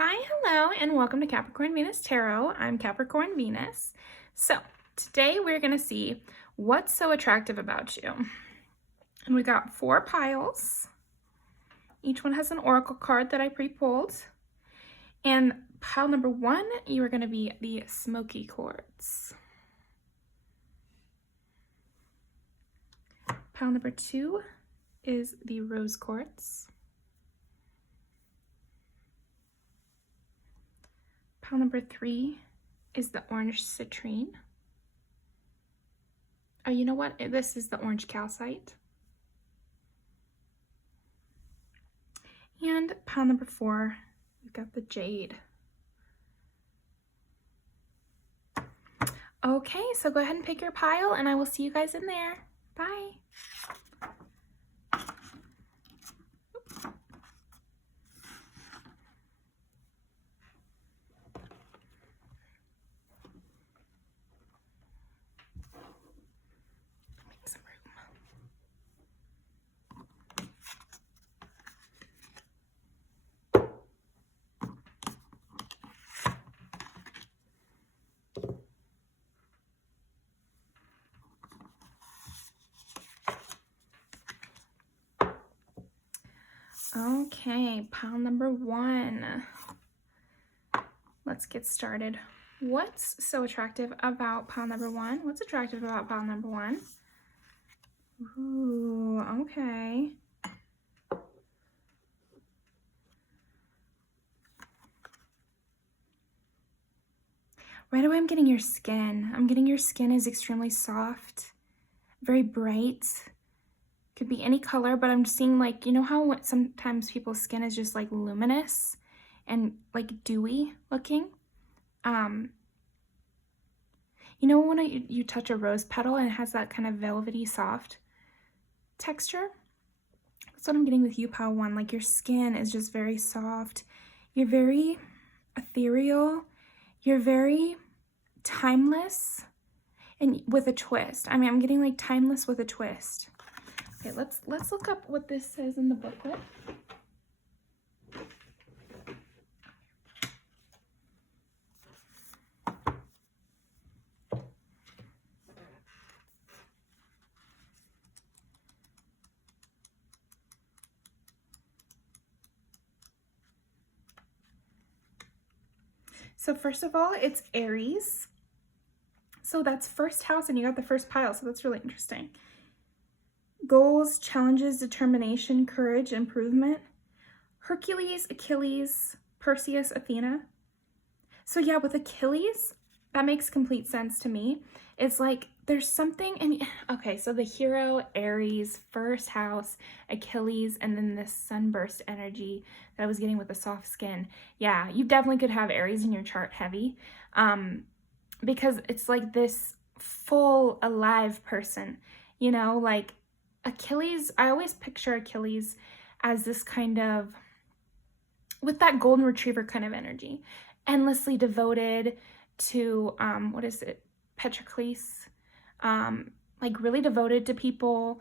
Hi, hello, and welcome to Capricorn Venus Tarot. I'm Capricorn Venus. So today we're going to see what's so attractive about you. And we got 4 piles. Each one has an oracle card that I pre-pulled. And pile number 1, you are going to be the smoky quartz. Pile number 2 is the rose quartz. Pile number 3 is the orange citrine. Oh, you know what? This is the orange calcite. And pile number 4, we've got the jade. Okay, so go ahead and pick your pile and I will see you guys in there. Bye. Make some room. Okay, pile number 1. Let's get started. What's so attractive about pile number 1? What's attractive about pile number 1? Ooh, okay. Right away, I'm getting your skin. I'm getting your skin is extremely soft, very bright. Could be any color, but I'm seeing, like, you know how sometimes people's skin is just like luminous and like dewy looking? You know when you touch a rose petal and it has that kind of velvety soft texture? That's what I'm getting with you, pile 1. Like, your skin is just very soft. You're very ethereal. You're very timeless and with a twist. I mean, I'm getting like timeless with a twist. Okay, let's look up what this says in the booklet. So first of all, it's Aries. So that's first house and you got the first pile, so that's really interesting. Goals, challenges, determination, courage, improvement. Hercules, Achilles, Perseus, Athena. So yeah, with Achilles, that makes complete sense to me. It's like there's something, and okay, so the hero, Aries, first house, Achilles, and then this sunburst energy that I was getting with the soft skin. Yeah, you definitely could have Aries in your chart heavy, because it's like this full, alive person, you know, like Achilles. I always picture Achilles as this kind of, with that golden retriever kind of energy, endlessly devoted to, what is it, Patroclus, like really devoted to people,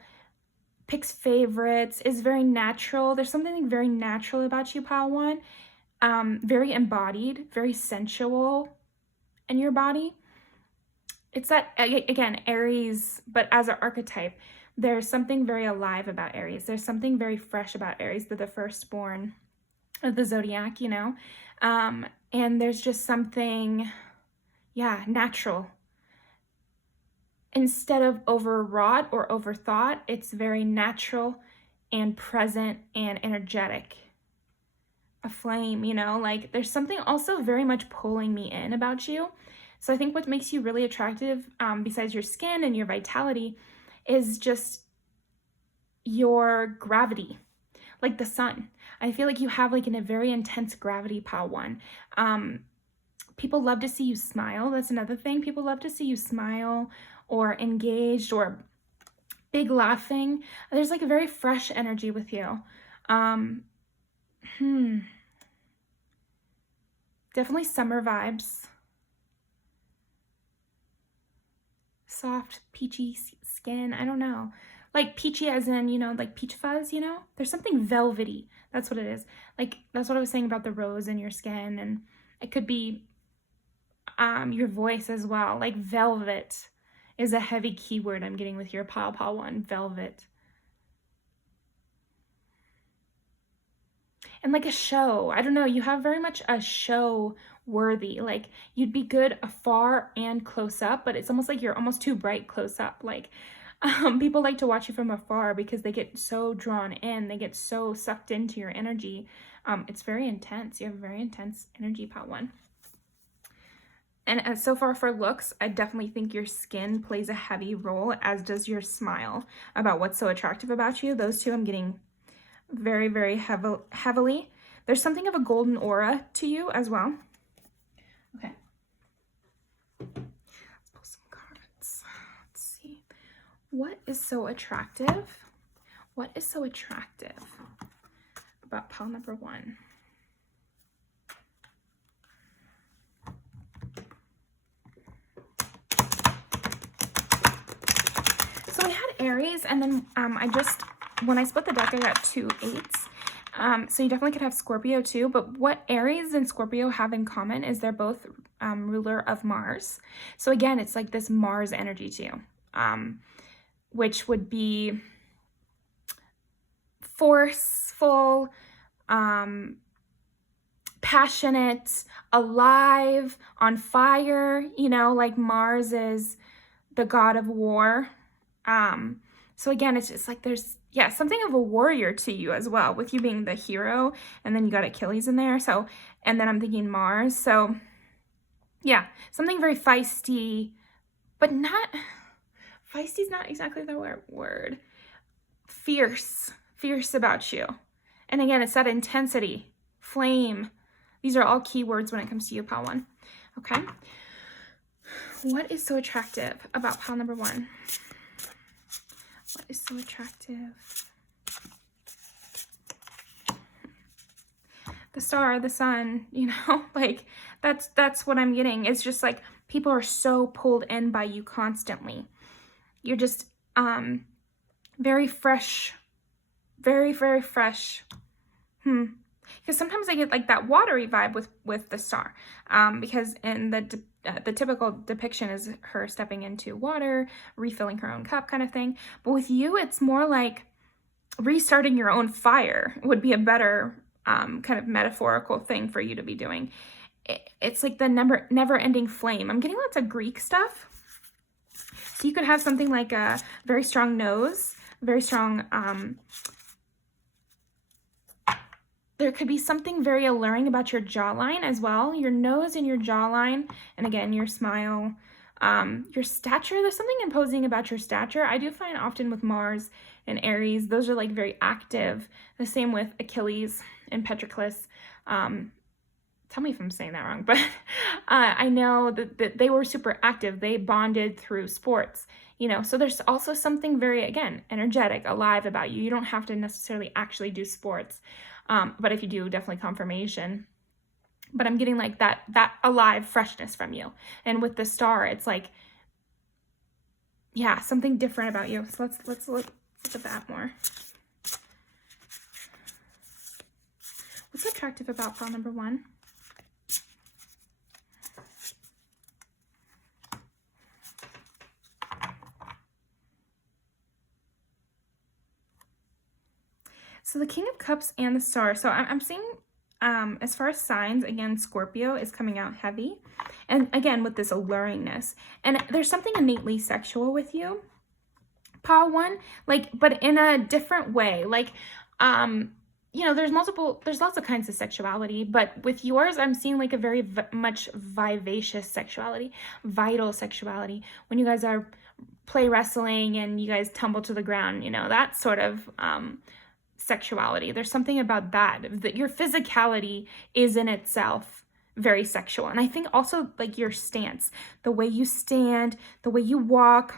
picks favorites, is very natural. There's something very natural about you, pile 1. Very embodied, very sensual in your body. It's that, again, Aries, but as an archetype, there's something very alive about Aries. There's something very fresh about Aries. They're the firstborn of the zodiac, you know? And there's just something, yeah, natural. Instead of overwrought or overthought, it's very natural and present and energetic. A flame, you know, like there's something also very much pulling me in about you. So I think what makes you really attractive, besides your skin and your vitality, is just your gravity, like the sun. I feel like you have like a very intense gravity, pile 1. People love to see you smile. That's another thing. People love to see you smile or engaged or big laughing. There's like a very fresh energy with you. Definitely summer vibes. Soft, peachy skin. I don't know. like peachy as in, you know, like peach fuzz, you know? There's something velvety. That's what it is. Like, that's what I was saying about the rose in your skin. And it could be your voice as well. Like velvet is a heavy keyword I'm getting with your pile 1, velvet. And like a show, I don't know, you have very much a show worthy. Like you'd be good afar and close up, but it's almost like you're almost too bright close up. Like people like to watch you from afar because they get so drawn in, they get so sucked into your energy. It's very intense. You have a very intense energy, pile 1. And so far for looks, I definitely think your skin plays a heavy role, as does your smile, about what's so attractive about you. Those two I'm getting very, very heavily. There's something of a golden aura to you as well. Okay. Let's pull some cards. Let's see. What is so attractive? What is so attractive about pile number 1? So we had Aries, and then when I split the deck, I got 2 8s. So you definitely could have Scorpio too, but what Aries and Scorpio have in common is they're both ruler of Mars. So again, it's like this Mars energy too, which would be forceful, passionate, alive, on fire, you know, like Mars is the god of war. So again, it's just like there's, yeah, something of a warrior to you as well, with you being the hero, and then you got Achilles in there. So, and then I'm thinking Mars. So yeah, something very feisty, but not, feisty is not exactly the word. Fierce about you. And again, it's that intensity, flame. These are all keywords when it comes to you, pile 1. Okay. What is so attractive about pile number 1? What is so attractive? The star, the sun, you know, like that's what I'm getting. It's just like people are so pulled in by you constantly. You're just very fresh, very, very fresh. Because sometimes I get like that watery vibe with the star, because in the typical depiction is her stepping into water, refilling her own cup kind of thing. But with you, it's more like restarting your own fire would be a better kind of metaphorical thing for you to be doing. It's like the never-ending flame. I'm getting lots of Greek stuff. So you could have something like a very strong nose, very strong, there could be something very alluring about your jawline as well. Your nose and your jawline, and again, your smile, your stature. There's something imposing about your stature. I do find often with Mars and Aries, those are like very active. The same with Achilles and Patroclus. Tell me if I'm saying that wrong, but I know that they were super active. They bonded through sports, you know. So there's also something very, again, energetic, alive about you. You don't have to necessarily actually do sports. But if you do, definitely confirmation. But I'm getting like that alive freshness from you. And with the star, it's like, yeah, something different about you. So let's look at that more. What's attractive about pile number 1? So the King of Cups and the Star. So I'm seeing, as far as signs, again, Scorpio is coming out heavy. And again, with this alluringness. And there's something innately sexual with you, pile 1. Like, but in a different way. Like, you know, there's lots of kinds of sexuality. But with yours, I'm seeing like a very much vivacious sexuality. Vital sexuality. When you guys are play wrestling and you guys tumble to the ground, you know, that sort of sexuality. There's something about that your physicality is in itself very sexual. And I think also like your stance, the way you stand, the way you walk,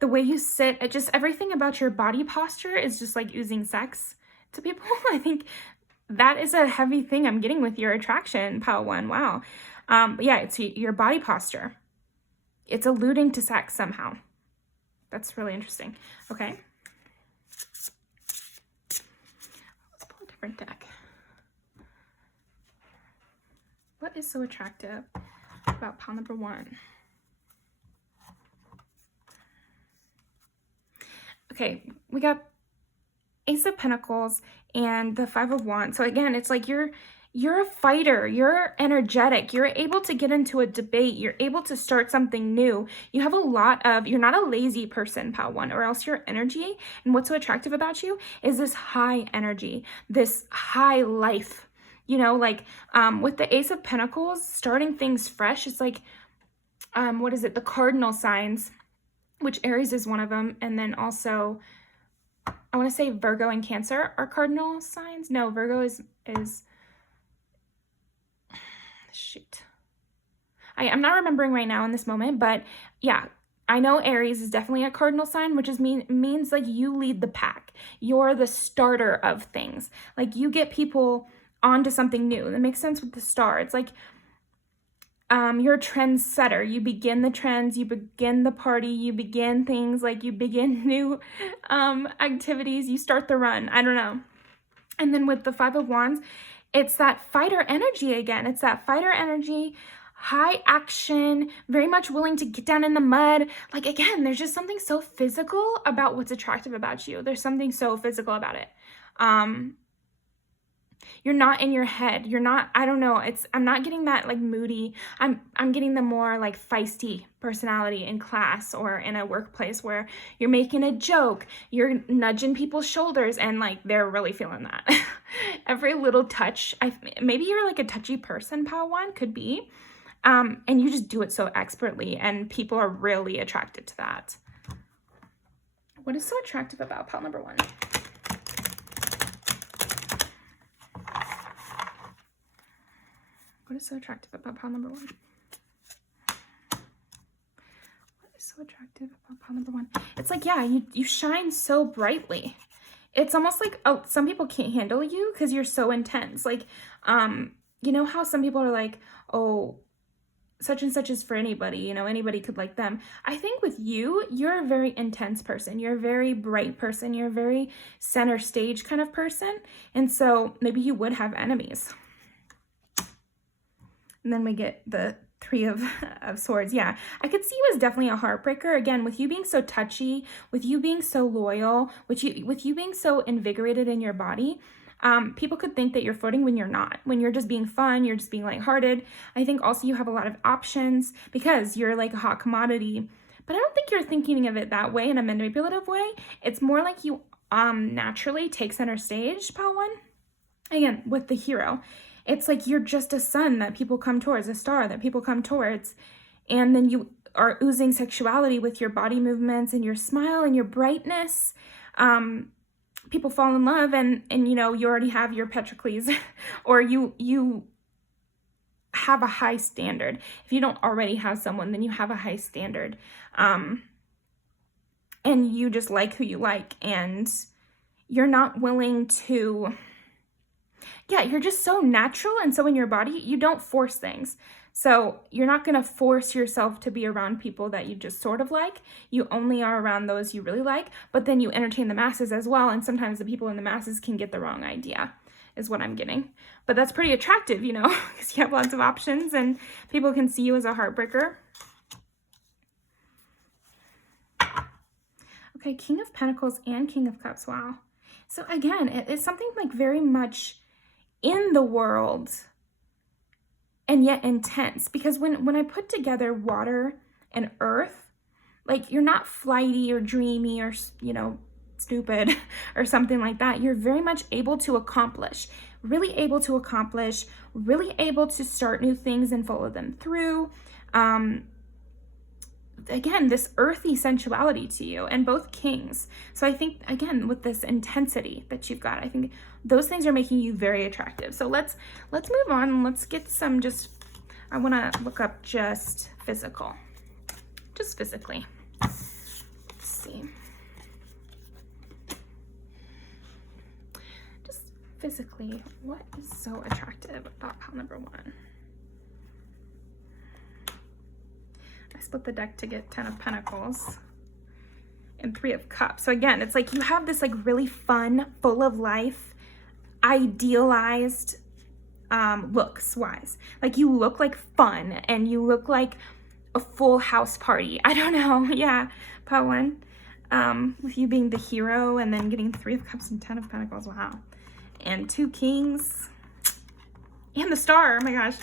the way you sit, just everything about your body posture is just like oozing sex to people. I think that is a heavy thing I'm getting with your attraction, pile 1. Wow. But yeah, it's your body posture. It's alluding to sex somehow. That's really interesting. Okay. Let's pull a different deck. What is so attractive about pile number 1? Okay, we got Ace of Pentacles and the Five of Wands. So again, it's like you're a fighter, you're energetic, you're able to get into a debate, you're able to start something new. You have a lot of, you're not a lazy person, pile 1, or else your energy and what's so attractive about you is this high energy, this high life. You know, like with the Ace of Pentacles, starting things fresh, it's like, what is it? The cardinal signs, which Aries is one of them. And then also, I want to say Virgo and Cancer are cardinal signs. No, Virgo is shoot. I'm not remembering right now in this moment, but yeah, I know Aries is definitely a cardinal sign, which is means like you lead the pack. You're the starter of things. Like you get people onto something new. That makes sense with the star. It's like you're a trendsetter. You begin the trends, you begin the party, you begin things, like you begin new activities, you start the run. I don't know. And then with the Five of Wands, it's that fighter energy again. It's that fighter energy, high action, very much willing to get down in the mud. Like again, there's just something so physical about what's attractive about you. There's something so physical about it. You're not in your head. You're not, I don't know. I'm not getting that like moody. I'm getting the more like feisty personality in class or in a workplace where you're making a joke, you're nudging people's shoulders and like they're really feeling that. Every little touch, maybe you're like a touchy person, pile 1, could be. And you just do it so expertly and people are really attracted to that. What is so attractive about pile number 1? What is so attractive about pile number 1? What is so attractive about pile number 1? It's like, yeah, you shine so brightly. It's almost like some people can't handle you because you're so intense. Like, you know how some people are like, oh, such and such is for anybody, you know, anybody could like them. I think with you, you're a very intense person. You're a very bright person. You're a very center stage kind of person. And so maybe you would have enemies. And then we get the Three of Swords. Yeah, I could see you as definitely a heartbreaker. Again, with you being so touchy, with you being so loyal, with you being so invigorated in your body, people could think that you're flirting when you're not. When you're just being fun, you're just being lighthearted. I think also you have a lot of options because you're like a hot commodity. But I don't think you're thinking of it that way in a manipulative way. It's more like you naturally take center stage, pile 1. Again, with the Hero. It's like you're just a sun that people come towards, a star that people come towards. And then you are oozing sexuality with your body movements and your smile and your brightness. People fall in love and you know, you already have your Patroclus or you have a high standard. If you don't already have someone, then you have a high standard. And you just like who you like and you're not willing to... Yeah, you're just so natural and so in your body, you don't force things. So you're not going to force yourself to be around people that you just sort of like. You only are around those you really like, but then you entertain the masses as well. And sometimes the people in the masses can get the wrong idea, is what I'm getting. But that's pretty attractive, you know, because you have lots of options and people can see you as a heartbreaker. Okay, King of Pentacles and King of Cups. Wow. So again, it's something like very much in the world and yet intense, because when I put together water and earth, like you're not flighty or dreamy or, you know, stupid or something like that. You're very much able to accomplish, really able to start new things and follow them through. Again, this earthy sensuality to you, and both kings. So I think, again, with this intensity that you've got, I think those things are making you very attractive. So let's move on and let's get some I want to look up just physically. Let's see. Just physically, what is so attractive about pile number 1? I split the deck to get 10 of Pentacles. and Three of Cups. So again, it's like you have this like really fun, full of life, idealized looks wise. Like you look like fun and you look like a full house party. I don't know. Yeah, pile one. With you being the hero and then getting Three of Cups and 10 of Pentacles. Wow. And 2 Kings and the Star. Oh my gosh.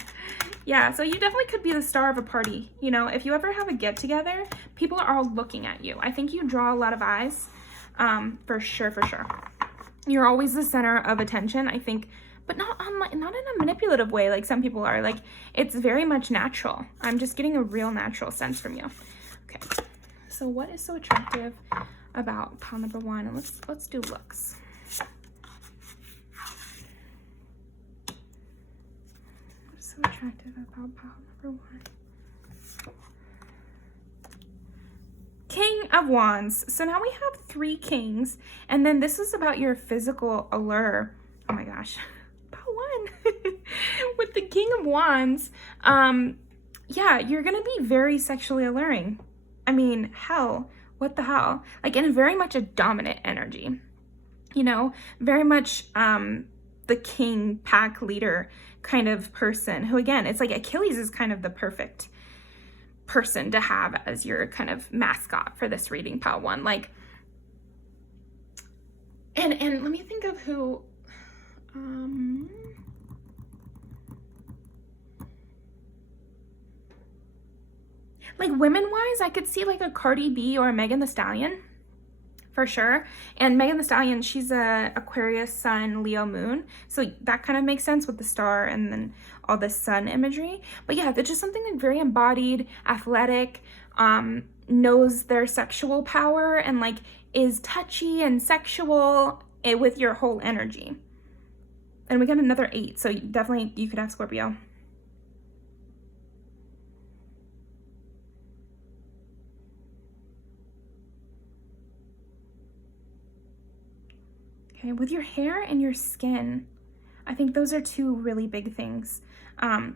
Yeah, so you definitely could be the star of a party. You know, if you ever have a get together, people are all looking at you. I think you draw a lot of eyes, for sure, for sure. You're always the center of attention, I think, but not in a manipulative way like some people are. Like, it's very much natural. I'm just getting a real natural sense from you. Okay, so what is so attractive about pile number 1? And let's do looks. So attractive about pile number 1. King of Wands. So now we have 3 kings, and then this is about your physical allure. Oh my gosh, pile 1 with the King of Wands. Yeah, you're gonna be very sexually alluring. I mean, hell, what the hell? Like, in very much a dominant energy, you know, very much the king, pack leader kind of person who, again, it's like Achilles is kind of the perfect person to have as your kind of mascot for this reading, pile 1. Like, and let me think of who, like women wise, I could see like a Cardi B or a Megan Thee Stallion. For sure. And Megan Thee Stallion, she's a Aquarius sun, Leo moon. So that kind of makes sense with the star and then all the sun imagery. But yeah, they're just something like very embodied, athletic, knows their sexual power and like is touchy and sexual with your whole energy. And we got another 8. So definitely you could have Scorpio. Okay, with your hair and your skin, I think those are 2 really big things.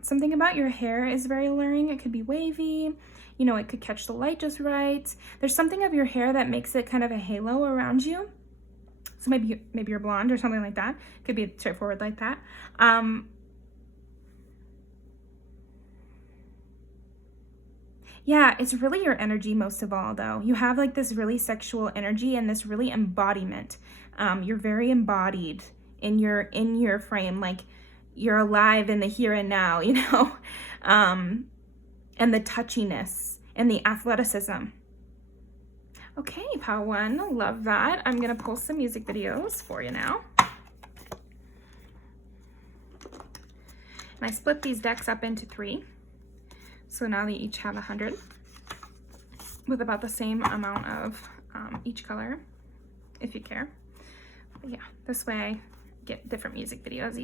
Something about your hair is very alluring. It could be wavy, you know, it could catch the light just right. There's something of your hair that makes it kind of a halo around you. So maybe you're blonde or something like that. Could be straightforward like that. Yeah, it's really your energy most of all, though. You have like this really sexual energy and this really embodiment. You're very embodied in your frame, like you're alive in the here and now, you know, and the touchiness and the athleticism. Okay, pile 1, love that. I'm gonna pull some music videos for you now. And I split these decks up into 3. So now they each have 100 with about the same amount of each color, if you care. But yeah, this way I get different music videos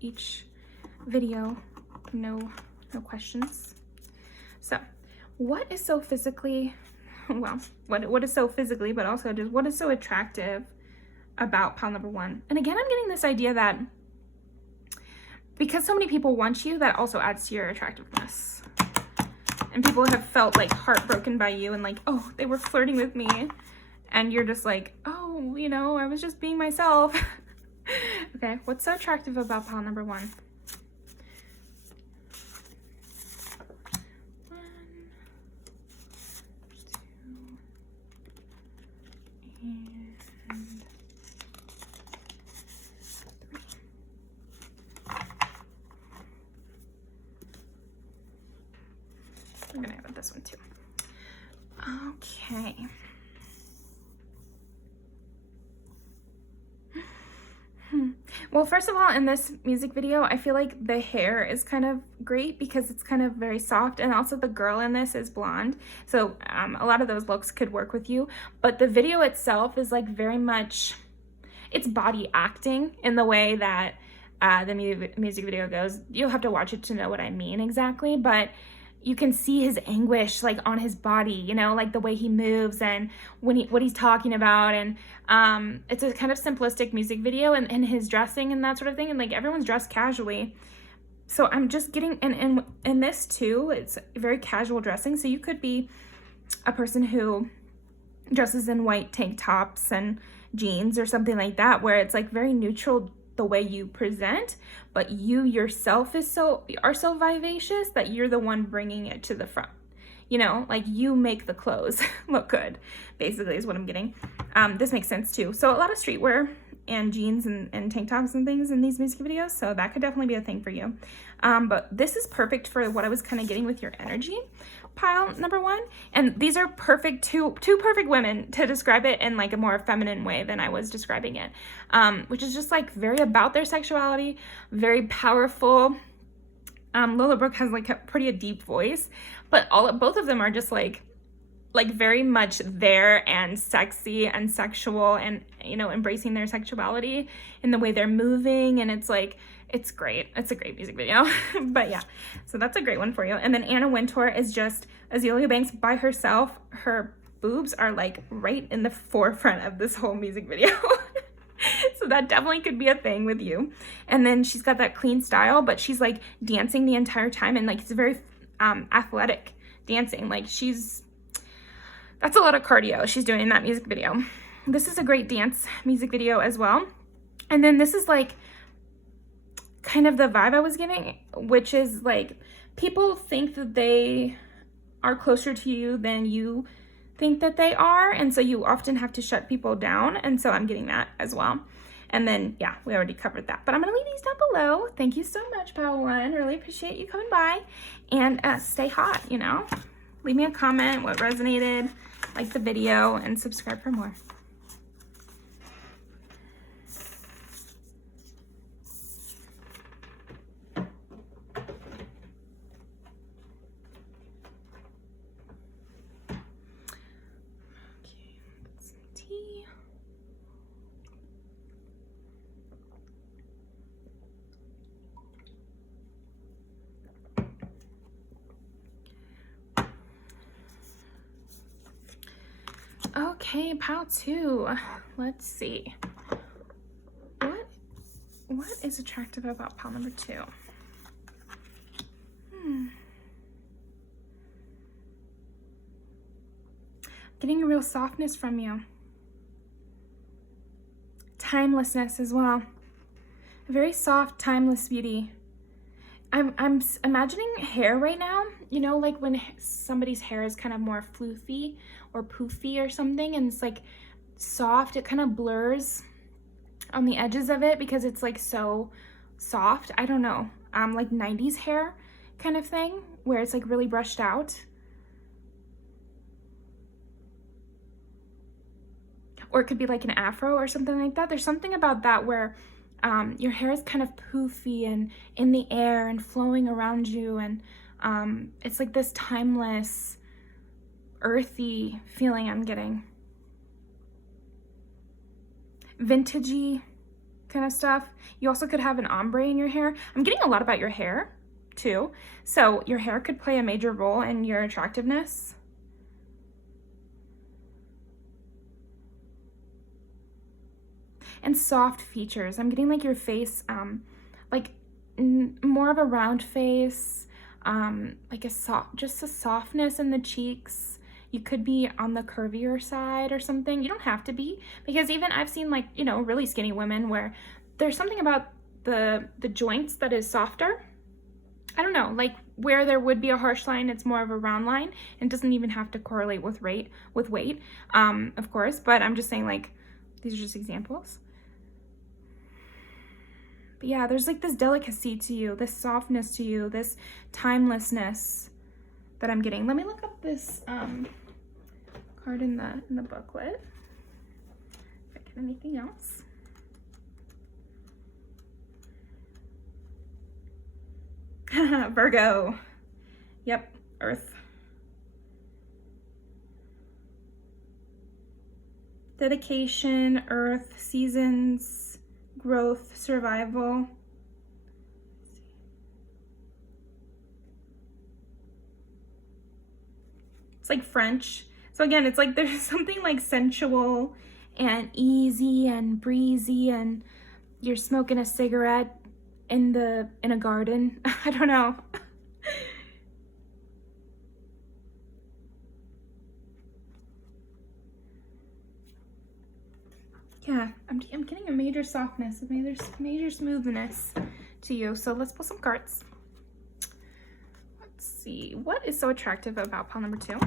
each video, no questions. So what is so physically, well, what is so physically, but also just what is so attractive about pile number 1? And again, I'm getting this idea that because so many people want you, that also adds to your attractiveness. And people have felt like heartbroken by you and like, oh, they were flirting with me. And you're just like, oh, you know, I was just being myself. Okay, what's so attractive about pile number 1? 1, 2, and 3. I'm gonna add this one too. Okay. Well, first of all, in this music video, I feel like the hair is kind of great because it's kind of very soft, and also the girl in this is blonde. So a lot of those looks could work with you, but the video itself is like very much, it's body acting in the way that the music video goes. You'll have to watch it to know what I mean exactly, but you can see his anguish like on his body, you know, like the way he moves and what he's talking about. And it's a kind of simplistic music video, and his dressing and that sort of thing. And like everyone's dressed casually. So I'm just getting, and in this too, it's very casual dressing. So you could be a person who dresses in white tank tops and jeans or something like that, where it's like very neutral the way you present, but you yourself are so vivacious that you're the one bringing it to the front. You know, like you make the clothes look good, basically is what I'm getting. This makes sense too. So a lot of streetwear and jeans and tank tops and things in these music videos. So that could definitely be a thing for you. But this is perfect for what I was kind of getting with your energy pile number 1. And these are perfect, two perfect women to describe it in like a more feminine way than I was describing it. Which is just like very about their sexuality, very powerful. Lola Brooke has like a deep voice, but both of them are just like very much there and sexy and sexual and, you know, embracing their sexuality in the way they're moving. And it's like, it's great. It's a great music video. But yeah, so that's a great one for you. And then Anna Wintour is just Azealia Banks by herself. Her boobs are like right in the forefront of this whole music video. So that definitely could be a thing with you. And then she's got that clean style, but she's like dancing the entire time, and like it's very athletic dancing. Like that's a lot of cardio she's doing in that music video. This is a great dance music video as well. And then this is like kind of the vibe I was getting, which is like people think that they are closer to you than you think that they are, and so you often have to shut people down, and so I'm getting that as well. And then yeah, we already covered that, but I'm gonna leave these down below. Thank you so much, Pile 1. Really appreciate you coming by, and stay hot, you know. Leave me a comment what resonated, like the video, and subscribe for more. Okay, pile 2. Let's see. What is attractive about pile number 2? Getting a real softness from you. Timelessness as well. A very soft, timeless beauty. I'm imagining hair right now, you know, like when somebody's hair is kind of more floofy or poofy or something, and it's like soft, it kind of blurs on the edges of it because it's like so soft. I don't know, like 90s hair kind of thing where it's like really brushed out. Or it could be like an afro or something like that. There's something about that where your hair is kind of poofy and in the air and flowing around you, and it's like this timeless, earthy feeling I'm getting. Vintagey kind of stuff. You also could have an ombre in your hair. I'm getting a lot about your hair too. So your hair could play a major role in your attractiveness. And soft features. I'm getting like your face, like more of a round face, like just a softness in the cheeks. You could be on the curvier side or something. You don't have to be, because even I've seen like, you know, really skinny women where there's something about the joints that is softer. I don't know, like where there would be a harsh line, it's more of a round line, and doesn't even have to correlate with weight, of course, but I'm just saying, like, these are just examples. But yeah, there's like this delicacy to you, this softness to you, this timelessness that I'm getting. Let me look up this card in the booklet. If I get anything else. Virgo. Yep, Earth. Dedication, Earth, seasons, growth, survival. It's like French. So again, it's like there's something like sensual and easy and breezy, and you're smoking a cigarette in a garden. I don't know. Yeah, I'm getting a major softness, a major smoothness to you. So let's pull some cards. Let's see, what is so attractive about pile number 2?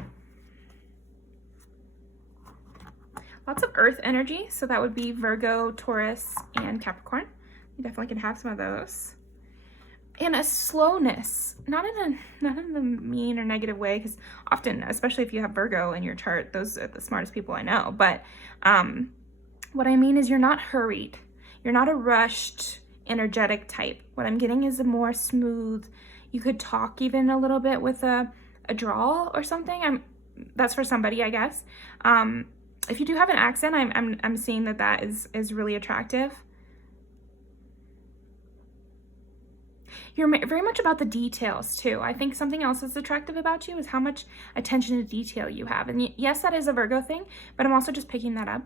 Lots of earth energy, so that would be Virgo, Taurus, and Capricorn. You definitely can have some of those. And a slowness, not in a mean or negative way, because often, especially if you have Virgo in your chart, those are the smartest people I know. But what I mean is you're not hurried. You're not a rushed, energetic type. What I'm getting is a more smooth, you could talk even a little bit with a drawl or something. That's for somebody, I guess. If you do have an accent, I'm seeing that is really attractive. You're very much about the details too. I think something else that's attractive about you is how much attention to detail you have. And yes, that is a Virgo thing, but I'm also just picking that up.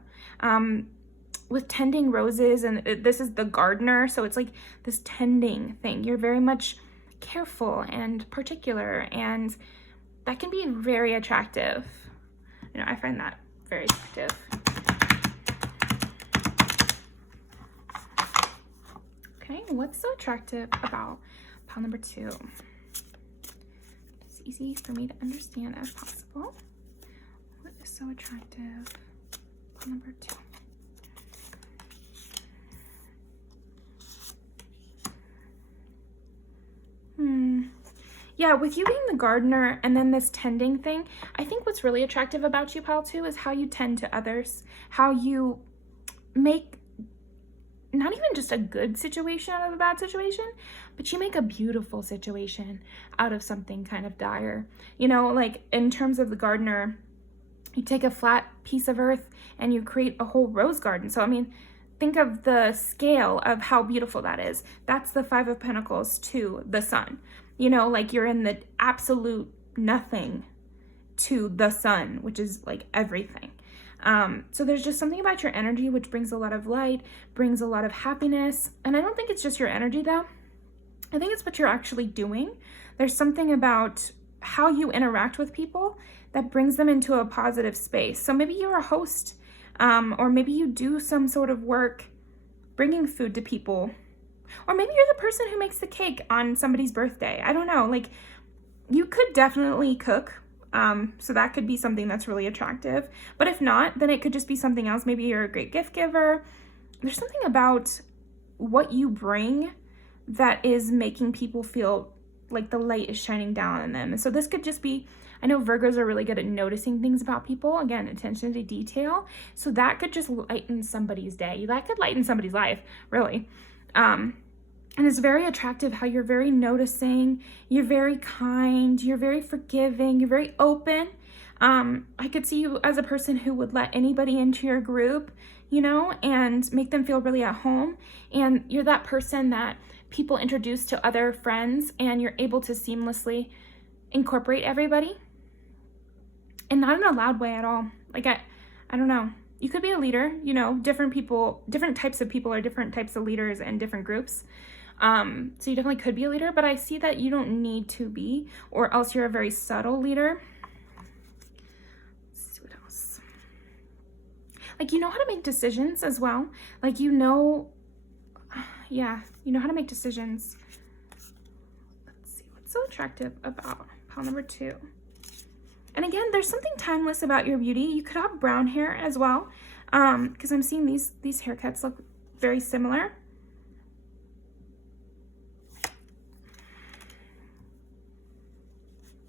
With tending roses, and this is the gardener, so it's like this tending thing. You're very much careful and particular, and that can be very attractive. You know, I find that very attractive. Okay, what's so attractive about pile number 2? It's easy for me to understand as possible. What is so attractive? Pile number 2. Yeah, with you being the gardener and then this tending thing, I think what's really attractive about you, pile 2, is how you tend to others, how you make not even just a good situation out of a bad situation, but you make a beautiful situation out of something kind of dire. You know, like in terms of the gardener, you take a flat piece of earth and you create a whole rose garden. So, I mean, think of the scale of how beautiful that is. That's the 5 of Pentacles to the sun. You know, like you're in the absolute nothing to the sun, which is like everything. So there's just something about your energy which brings a lot of light, brings a lot of happiness. And I don't think it's just your energy though. I think it's what you're actually doing. There's something about how you interact with people that brings them into a positive space. So maybe you're a host, or maybe you do some sort of work bringing food to people, or maybe you're the person who makes the cake on somebody's birthday. I don't know, like you could definitely cook. So that could be something that's really attractive. But if not, then it could just be something else. Maybe you're a great gift giver. There's something about what you bring that is making people feel like the light is shining down on them. And so this could just be, I know Virgos are really good at noticing things about people. Again, attention to detail. So that could just lighten somebody's day. That could lighten somebody's life, really. And it's very attractive how you're very noticing, you're very kind, you're very forgiving, you're very open. I could see you as a person who would let anybody into your group, you know, and make them feel really at home. And you're that person that people introduce to other friends and you're able to seamlessly incorporate everybody. And not in a loud way at all. Like, I don't know. You could be a leader, you know, different types of people are different types of leaders in different groups. So you definitely could be a leader, but I see that you don't need to be, or else you're a very subtle leader. Let's see what else. Like, you know how to make decisions as well. Like, you know how to make decisions. Let's see, what's so attractive about pile number 2? And again, there's something timeless about your beauty. You could have brown hair as well, because I'm seeing these haircuts look very similar.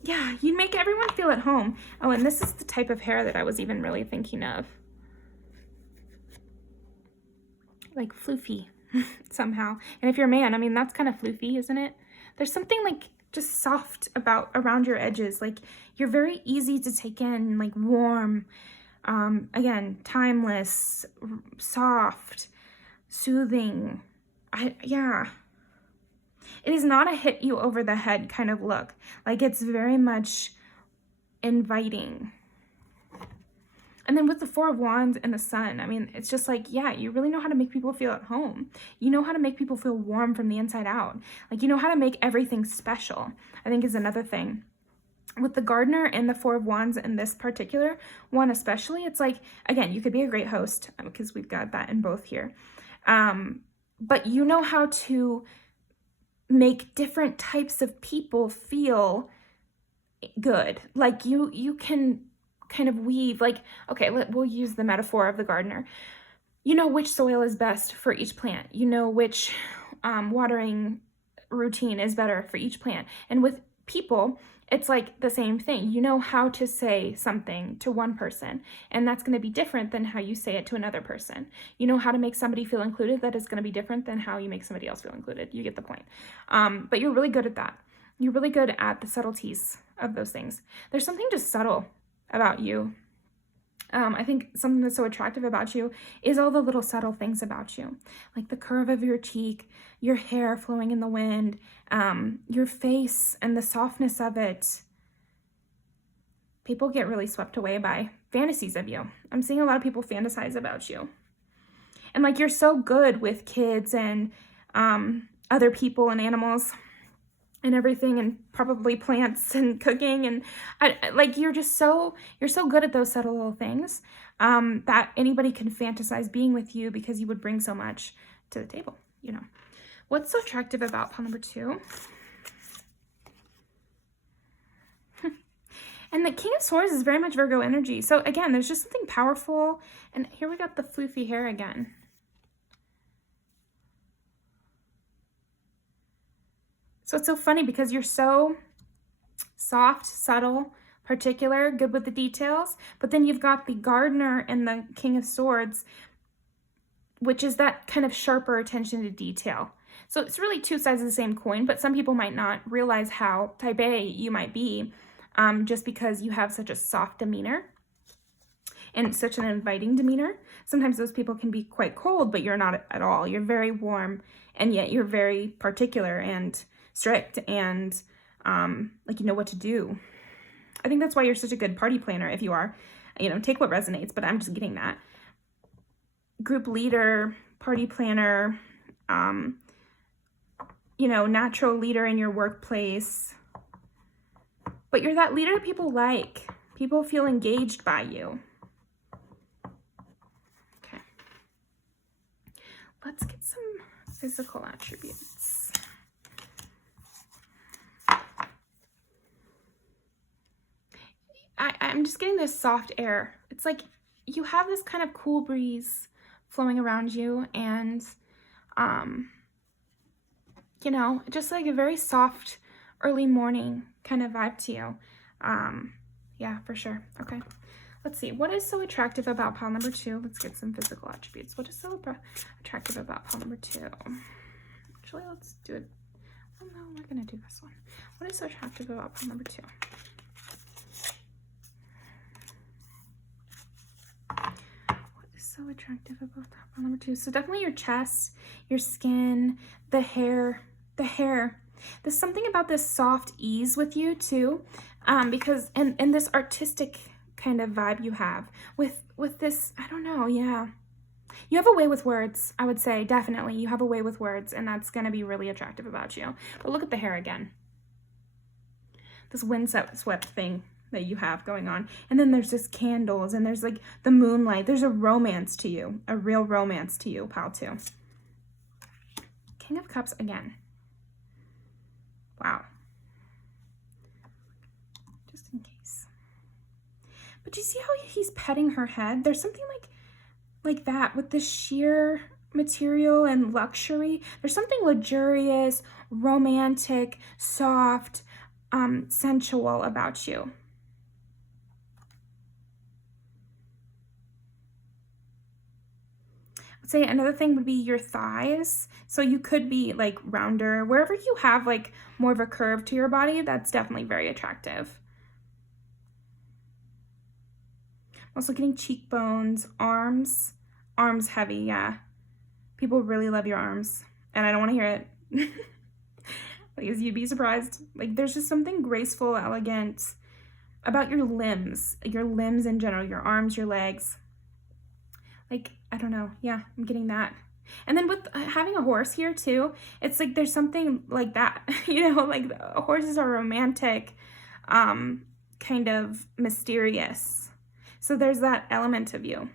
Yeah, you'd make everyone feel at home. Oh, and this is the type of hair that I was even really thinking of. Like floofy somehow. And if you're a man, I mean, that's kind of floofy, isn't it? There's something like just soft around your edges. Like you're very easy to take in, like warm, again, timeless, soft, soothing. Yeah. It is not a hit you over the head kind of look. Like it's very much inviting. And then with the 4 of Wands and the Sun, I mean, it's just like, yeah, you really know how to make people feel at home. You know how to make people feel warm from the inside out. Like, you know how to make everything special, I think is another thing. With the Gardener and the Four of Wands in this particular one especially, it's like, again, you could be a great host because we've got that in both here. But you know how to make different types of people feel good. Like you can kind of weave, like, okay, we'll use the metaphor of the gardener. You know which soil is best for each plant. You know which watering routine is better for each plant. And with people, it's like the same thing. You know how to say something to one person, and that's going to be different than how you say it to another person. You know how to make somebody feel included. That is going to be different than how you make somebody else feel included. You get the point. But you're really good at that. You're really good at the subtleties of those things. There's something just subtle about you. I think something that's so attractive about you is all the little subtle things about you, like the curve of your cheek, your hair flowing in the wind, your face and the softness of it. People get really swept away by fantasies of you. I'm seeing a lot of people fantasize about you. And like, you're so good with kids and other people and animals and everything, and probably plants and cooking, and like you're so good at those subtle little things that anybody can fantasize being with you because you would bring so much to the table. You know, what's so attractive about pile number 2? And the King of Swords is very much Virgo energy. So again, there's just something powerful. And here we got the floofy hair again. So it's so funny because you're so soft, subtle, particular, good with the details, but then you've got the Gardener and the King of Swords, which is that kind of sharper attention to detail. So it's really two sides of the same coin, but some people might not realize how type A you might be just because you have such a soft demeanor and such an inviting demeanor. Sometimes those people can be quite cold, but you're not at all. You're very warm, and yet you're very particular and strict, and like you know what to do. I think that's why you're such a good party planner. If you are, you know, take what resonates, but I'm just getting that. Group leader, party planner, you know, natural leader in your workplace. But you're that leader people like. People feel engaged by you. Okay. Let's get some physical attributes. I'm just getting this soft air. It's like you have this kind of cool breeze flowing around you, and you know, just like a very soft early morning kind of vibe to you. Yeah, for sure. Okay, let's see. What is so attractive about pile number 2? Let's get some physical attributes. What is so attractive about pile number 2? Actually, let's do it. Oh no, we're gonna do this one. What is so attractive about pile number 2? So attractive about that pile number 2. So definitely your chest, your skin, the hair. There's something about this soft ease with you too, because and this artistic kind of vibe you have with this. I don't know. Yeah, you have a way with words. I would say definitely you have a way with words, and that's gonna be really attractive about you. But look at the hair again. This windswept thing that you have going on, and then there's just candles, and there's like the moonlight. There's a romance to you, a real romance to you, pile 2. King of Cups again. Wow. Just in case. But do you see how he's petting her head? There's something like that with the sheer material and luxury. There's something luxurious, romantic, soft, sensual about you. Say another thing would be your thighs. So you could be like rounder. Wherever you have like more of a curve to your body, that's definitely very attractive. Also getting cheekbones, arms heavy, yeah. People really love your arms, and I don't want to hear it. Because you'd be surprised. Like there's just something graceful, elegant about your limbs in general, your arms, your legs. Like, I don't know. Yeah, I'm getting that. And then with having a horse here too, it's like there's something like that, you know, like horses are romantic. kind of mysterious. So there's that element of you.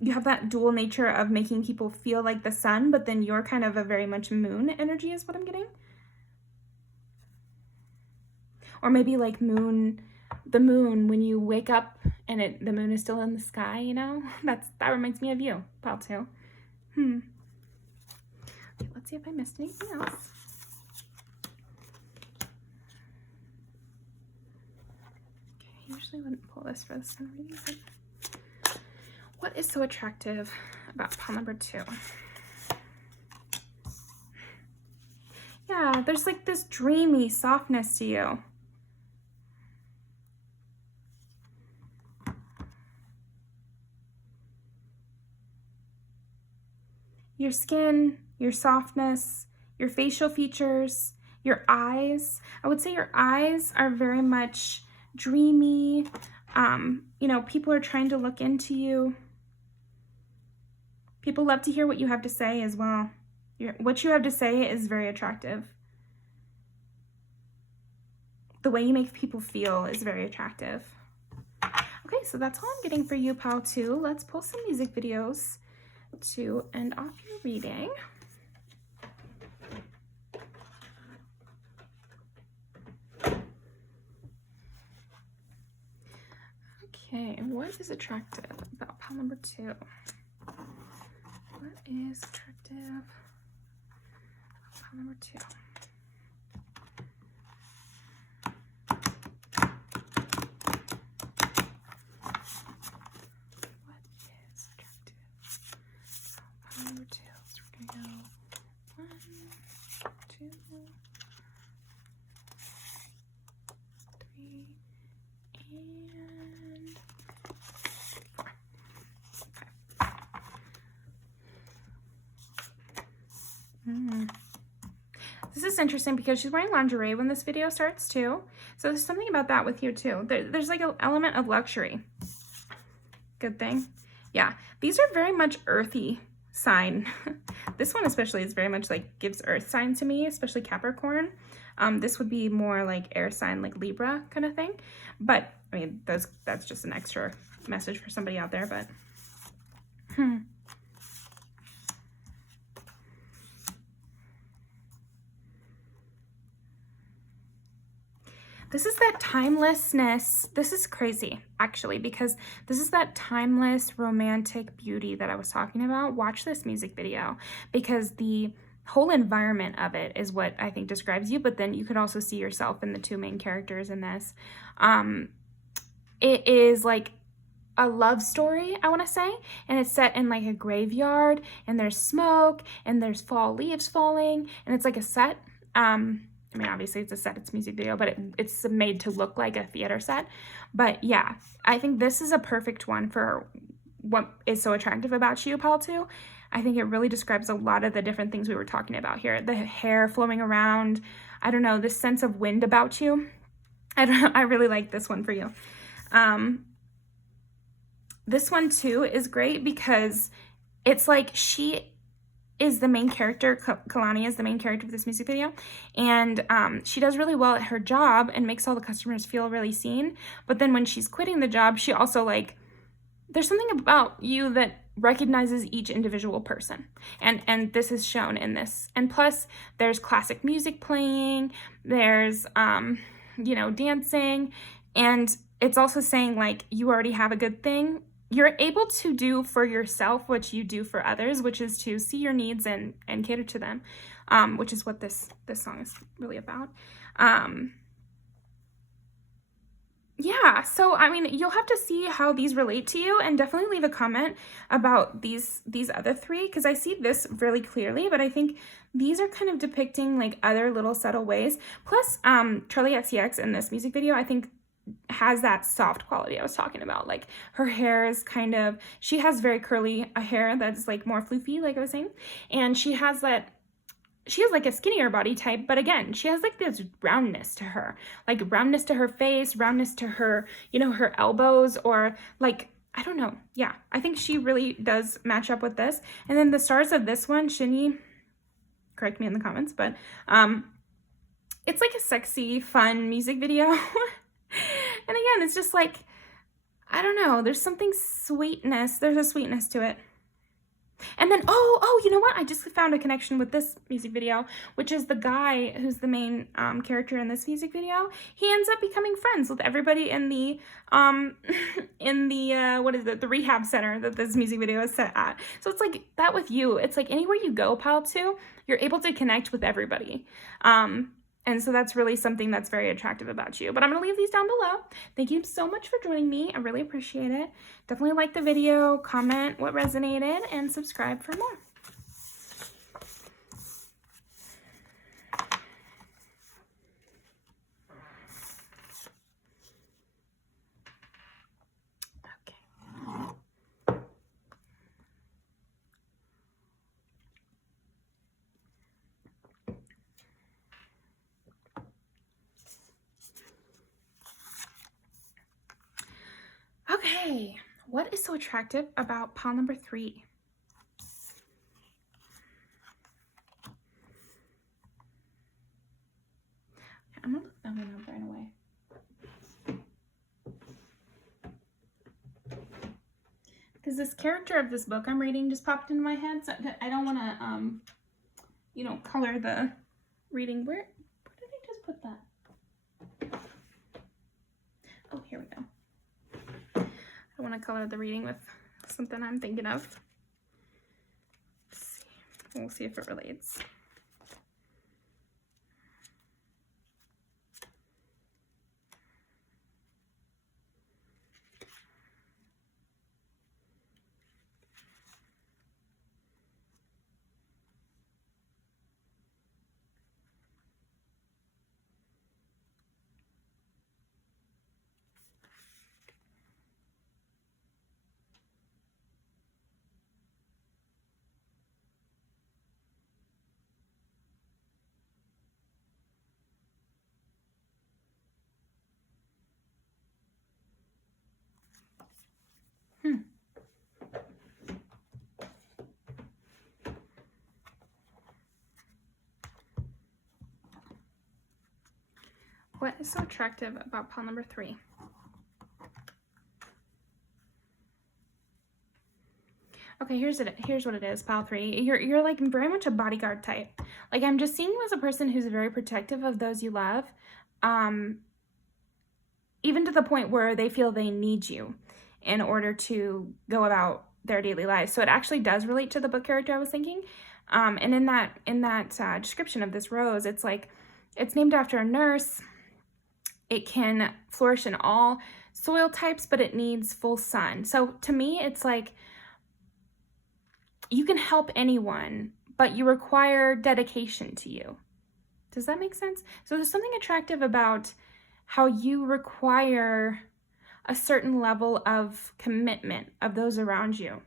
You have that dual nature of making people feel like the sun, but then you're kind of a very much moon energy is what I'm getting. Or maybe like the moon when you wake up and the moon is still in the sky, you know? That reminds me of you, pile 2. Okay, let's see if I missed anything else. Okay, I usually wouldn't pull this for the sun reading, but what is so attractive about pile number 2? Yeah, there's like this dreamy softness to you. Your skin, your softness, your facial features, your eyes. I would say your eyes are very much dreamy. You know, people are trying to look into you. People love to hear what you have to say as well. What you have to say is very attractive. The way you make people feel is very attractive. Okay, so that's all I'm getting for you, pile 2. Let's pull some music videos to end off your reading. Okay, what is attractive about pile number 2? What is attractive about pile number 2? Number 2. So we're gonna go 1, 2, 3, and 4, 5. This is interesting because she's wearing lingerie when this video starts too. So there's something about that with you too. There's like an element of luxury. Good thing. Yeah, these are very much earthy sign. This one especially is very much like gives earth sign to me, especially Capricorn. This would be more like air sign, like Libra kind of thing. But I mean, that's just an extra message for somebody out there. But this is that timelessness. This is crazy, actually, because this is that timeless romantic beauty that I was talking about. Watch this music video because the whole environment of it is what I think describes you, but then you could also see yourself in the 2 main characters in this. It is like a love story, I want to say, and it's set in like a graveyard, and there's smoke, and there's fall leaves falling, and it's like a set. I mean, obviously it's a set, it's a music video, but it's made to look like a theater set. But yeah, I think this is a perfect one for what is so attractive about you, pile 2. I think it really describes a lot of the different things we were talking about here. The hair flowing around, I don't know, this sense of wind about you. I don't know, I really like this one for you. This one too is great because it's like she is the main character. Kalani is the main character of this music video, and she does really well at her job and makes all the customers feel really seen. But then when she's quitting the job, she also like, there's something about you that recognizes each individual person, and this is shown in this. And plus there's classic music playing, there's you know, dancing, and it's also saying like you already have a good thing. You're able to do for yourself what you do for others, which is to see your needs and cater to them, which is what this song is really about. Yeah, so I mean, you'll have to see how these relate to you, and definitely leave a comment about these other 3, because I see this really clearly, but I think these are kind of depicting like other little subtle ways. Plus, Charlie XCX in this music video, I think has that soft quality I was talking about. Like her hair is kind of, she has very curly hair that's like more floofy, like I was saying, and she has like a skinnier body type, but again, she has like this roundness to her, like roundness to her face, roundness to her, you know, her elbows, or like, I don't know. Yeah, I think she really does match up with this. And then the stars of this one, Shinny, correct me in the comments, but it's like a sexy, fun music video. And again, it's just like, I don't know, there's something there's a sweetness to it. And then, oh, you know what? I just found a connection with this music video, which is the guy who's the main character in this music video. He ends up becoming friends with everybody in the what is it? The rehab center that this music video is set at. So it's like that with you. It's like anywhere you go, pile 2, you're able to connect with everybody. And so that's really something that's very attractive about you. But I'm going to leave these down below. Thank you so much for joining me. I really appreciate it. Definitely like the video, comment what resonated, and subscribe for more. Okay, what is so attractive about pile number 3? I'm gonna look that one up right away. Because this character of this book I'm reading just popped into my head, so I don't want to, color the reading. Where did I just put that? Oh, here we go. I want to color the reading with something I'm thinking of. Let's see. We'll see if it relates. What is so attractive about pile number 3? Okay, here's what it is, pile 3. You're like very much a bodyguard type. Like, I'm just seeing you as a person who's very protective of those you love, even to the point where they feel they need you in order to go about their daily lives. So it actually does relate to the book character I was thinking. And in that description of this rose, it's like it's named after a nurse. It can flourish in all soil types, but it needs full sun. So to me, it's like you can help anyone, but you require dedication to you. Does that make sense? So there's something attractive about how you require a certain level of commitment of those around you.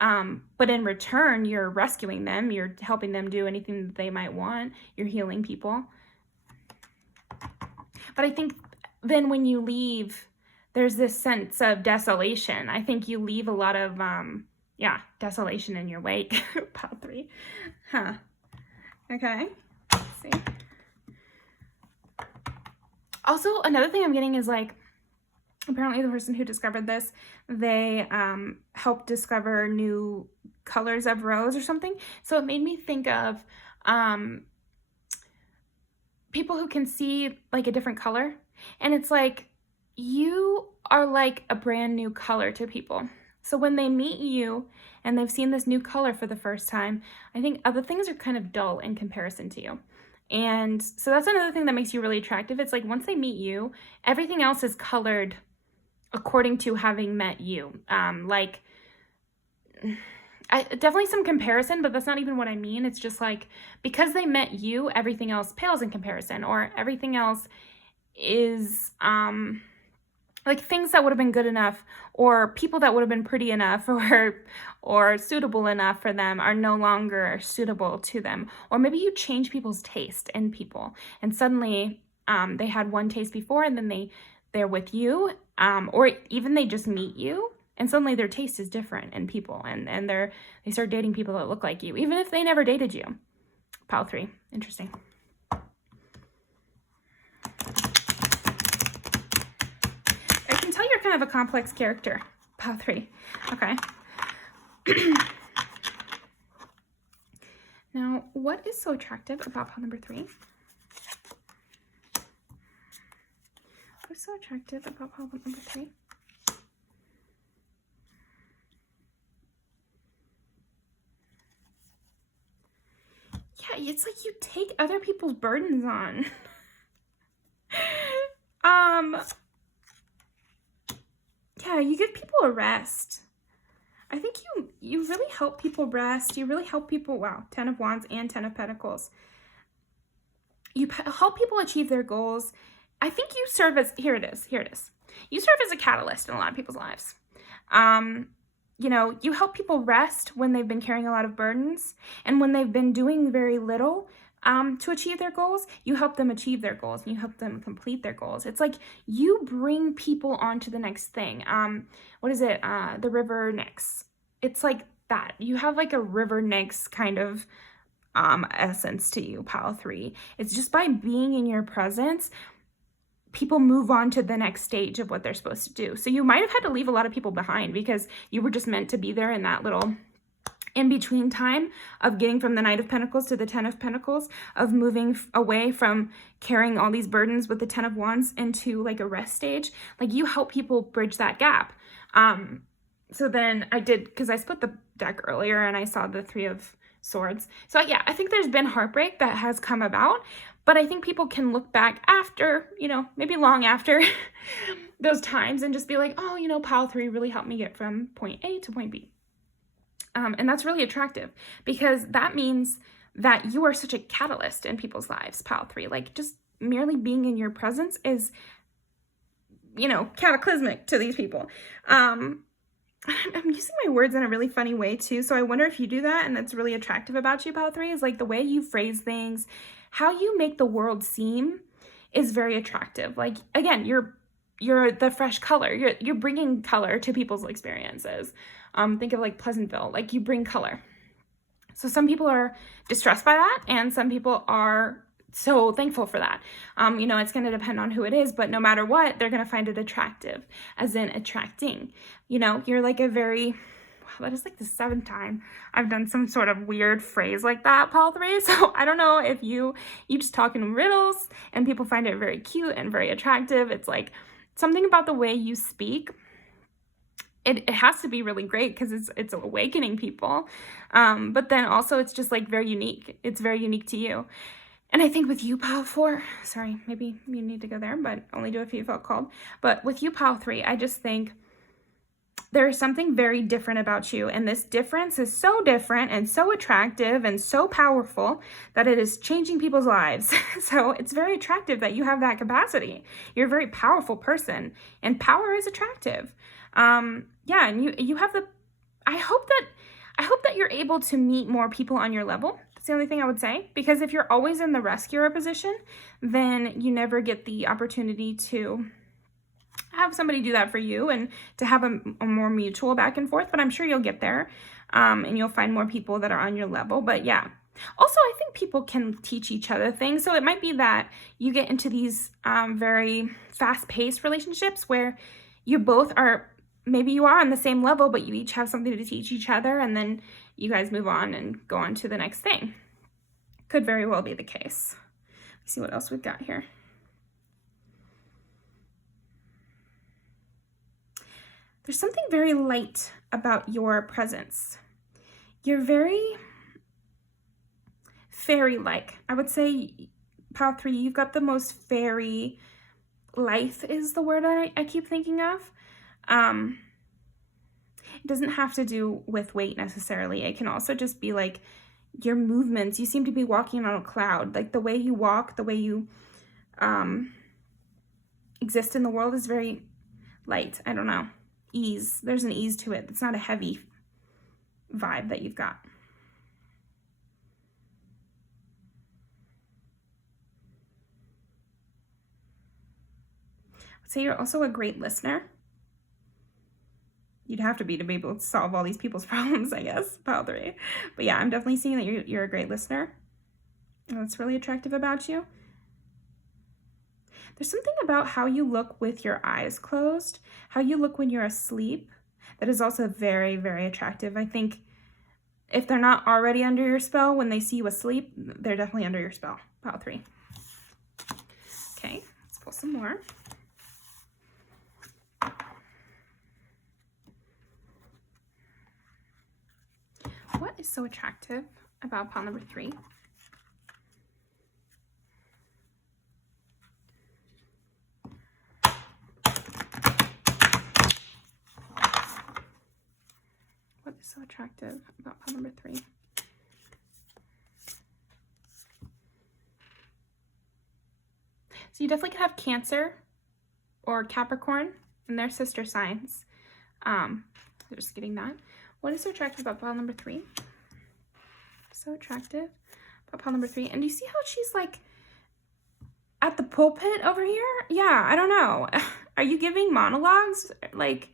But in return, you're rescuing them. You're helping them do anything that they might want. You're healing people. But I think then when you leave, there's this sense of desolation. I think you leave a lot of, desolation in your wake. Pile 3. Huh. Okay. Let's see. Also, another thing I'm getting is like, apparently the person who discovered this, they helped discover new colors of rose or something. So it made me think of people who can see like a different color. And it's like, you are like a brand new color to people. So when they meet you and they've seen this new color for the first time, I think other things are kind of dull in comparison to you. And so that's another thing that makes you really attractive. It's like once they meet you, everything else is colored according to having met you. Definitely some comparison, but that's not even what I mean. It's just like, because they met you, everything else pales in comparison, or everything else is like things that would have been good enough, or people that would have been pretty enough or suitable enough for them are no longer suitable to them. Or maybe you change people's taste in people, and suddenly they had one taste before, and then they're with you, or even they just meet you, and suddenly their taste is different in people, and they start dating people that look like you, even if they never dated you. Pile 3. Interesting. you're kind of a complex character, pile 3. Okay. Now, what is so attractive about pile number 3? What's so attractive about pile number 3? Yeah, it's like you take other people's burdens on. Yeah, you give people a rest. I think you really help people rest. You really help people, wow, 10 of Wands and 10 of Pentacles. You help people achieve their goals. I think you serve as, here it is. You serve as a catalyst in a lot of people's lives. You know, you help people rest when they've been carrying a lot of burdens, and when they've been doing very little to achieve their goals, you help them achieve their goals, and you help them complete their goals. It's like you bring people on to the next thing. What is it? The River Nyx. It's like that. You have like a River Nyx kind of essence to you, pile 3. It's just by being in your presence, people move on to the next stage of what they're supposed to do. So you might have had to leave a lot of people behind because you were just meant to be there in that little in-between time of getting from the Knight of Pentacles to the 10 of Pentacles, of moving away from carrying all these burdens with the 10 of Wands into like a rest stage. Like you help people bridge that gap. So then I did, because I split the deck earlier and I saw the 3 of Swords. So yeah, I think there's been heartbreak that has come about, but I think people can look back after, you know, maybe long after those times and just be like, oh, you know, pile 3 really helped me get from point A to point B. And that's really attractive because that means that you are such a catalyst in people's lives, pile 3. Like just merely being in your presence is, you know, cataclysmic to these people. I'm using my words in a really funny way too, so I wonder if you do that, and that's really attractive about you, pile 3, is like the way you phrase things, how you make the world seem is very attractive. Like again, you're the fresh color. You're bringing color to people's experiences. Think of like Pleasantville, like you bring color. So some people are distressed by that, and some people are so thankful for that. You know, it's going to depend on who it is, but no matter what, they're going to find it attractive, as in attracting. You know, you're like a very, wow, that is like the 7th time I've done some sort of weird phrase like that, pile 3. So I don't know if you just talk in riddles and people find it very cute and very attractive. It's like something about the way you speak. It has to be really great because it's awakening people. But then also it's just like very unique. It's very unique to you. And I think with you, pile 4, sorry, maybe you need to go there, but only do if you felt called. But with you, pile 3, I just think there is something very different about you. And this difference is so different and so attractive and so powerful that it is changing people's lives. So it's very attractive that you have that capacity. You're a very powerful person, and power is attractive. Yeah, and you have the, I hope that you're able to meet more people on your level. That's the only thing I would say, because if you're always in the rescuer position, then you never get the opportunity to have somebody do that for you and to have a more mutual back and forth. But I'm sure you'll get there, and you'll find more people that are on your level. But yeah, also I think people can teach each other things. So it might be that you get into these very fast-paced relationships where you both are, maybe you are on the same level, but you each have something to teach each other, and then you guys move on and go on to the next thing. Could very well be the case. Let's see what else we've got here. There's something very light about your presence. You're very fairy-like. I would say, pile 3, you've got the most fairy, lithe is the word I keep thinking of. It doesn't have to do with weight necessarily. It can also just be like your movements. You seem to be walking on a cloud. Like the way you walk, the way you exist in the world is very light. I don't know. Ease. There's an ease to it. It's not a heavy vibe that you've got. I'd say you're also a great listener. You'd have to be able to solve all these people's problems, I guess, pile 3. But yeah, I'm definitely seeing that you're a great listener. And that's really attractive about you. There's something about how you look with your eyes closed, how you look when you're asleep, that is also very, very attractive. I think if they're not already under your spell, when they see you asleep, they're definitely under your spell. Pile 3. Okay, let's pull some more. What is so attractive about pile number 3? What is so attractive about pile number 3? So you definitely could have Cancer or Capricorn in their sister signs. Just getting that. What is so attractive about pile number 3? So attractive about pile number 3. And do you see how she's like at the pulpit over here? Yeah, I don't know. Are you giving monologues? Like,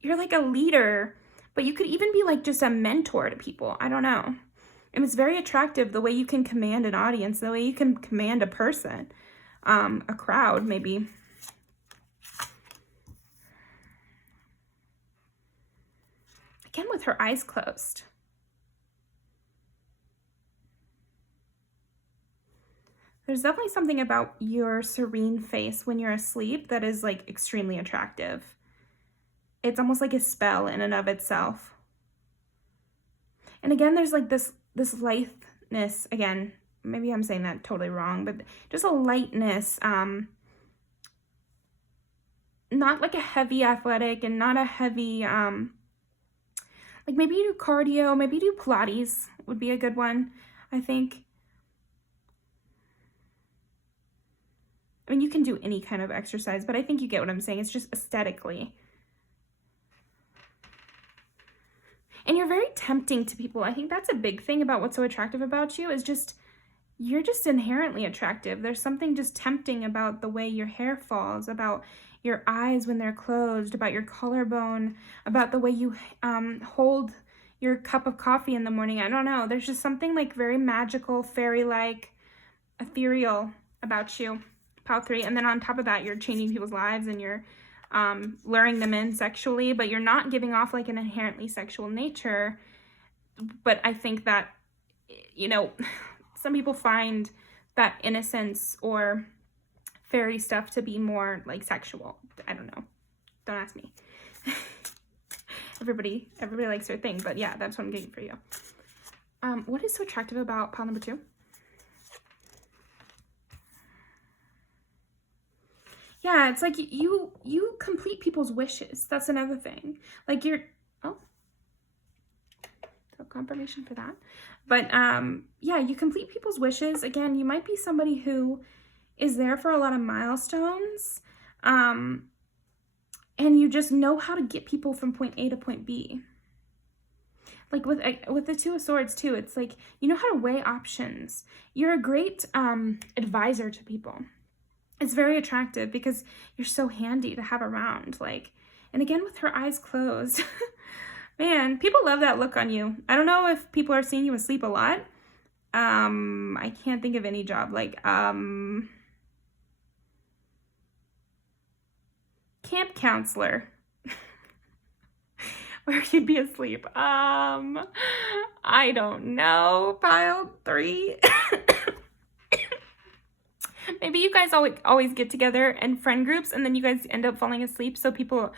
you're like a leader, but you could even be like just a mentor to people. I don't know. And it's very attractive the way you can command an audience, the way you can command a person, a crowd maybe. Again, with her eyes closed. There's definitely something about your serene face when you're asleep that is like extremely attractive. It's almost like a spell in and of itself. And again, there's like this lightness, again, maybe I'm saying that totally wrong, but just a lightness, not like a heavy athletic and not a heavy, like maybe you do cardio, maybe you do Pilates would be a good one, I think. I mean, you can do any kind of exercise, but I think you get what I'm saying. It's just aesthetically. And you're very tempting to people. I think that's a big thing about what's so attractive about you is just, you're just inherently attractive. There's something just tempting about the way your hair falls, about your eyes when they're closed, about your collarbone, about the way you hold your cup of coffee in the morning. I don't know. There's just something like very magical, fairy-like, ethereal about you. Pile 3. And then on top of that, you're changing people's lives and you're luring them in sexually, but you're not giving off like an inherently sexual nature. But I think that, you know, some people find that innocence or fairy stuff to be more like sexual. I don't know. Don't ask me. Everybody likes their thing, but yeah, that's what I'm getting for you. What is so attractive about pile number 2? Yeah, it's like you complete people's wishes. That's another thing. Like you're, so confirmation for that. But yeah, you complete people's wishes. Again, you might be somebody who is there for a lot of milestones. And you just know how to get people from point A to point B. Like with the 2 of Swords too, it's like, you know how to weigh options. You're a great advisor to people. It's very attractive because you're so handy to have around. Like, and again, with her eyes closed, man, people love that look on you. I don't know if people are seeing you asleep a lot. I can't think of any job like, camp counselor, where you'd be asleep. I don't know, pile 3. Maybe you guys always get together in friend groups and then you guys end up falling asleep. So people are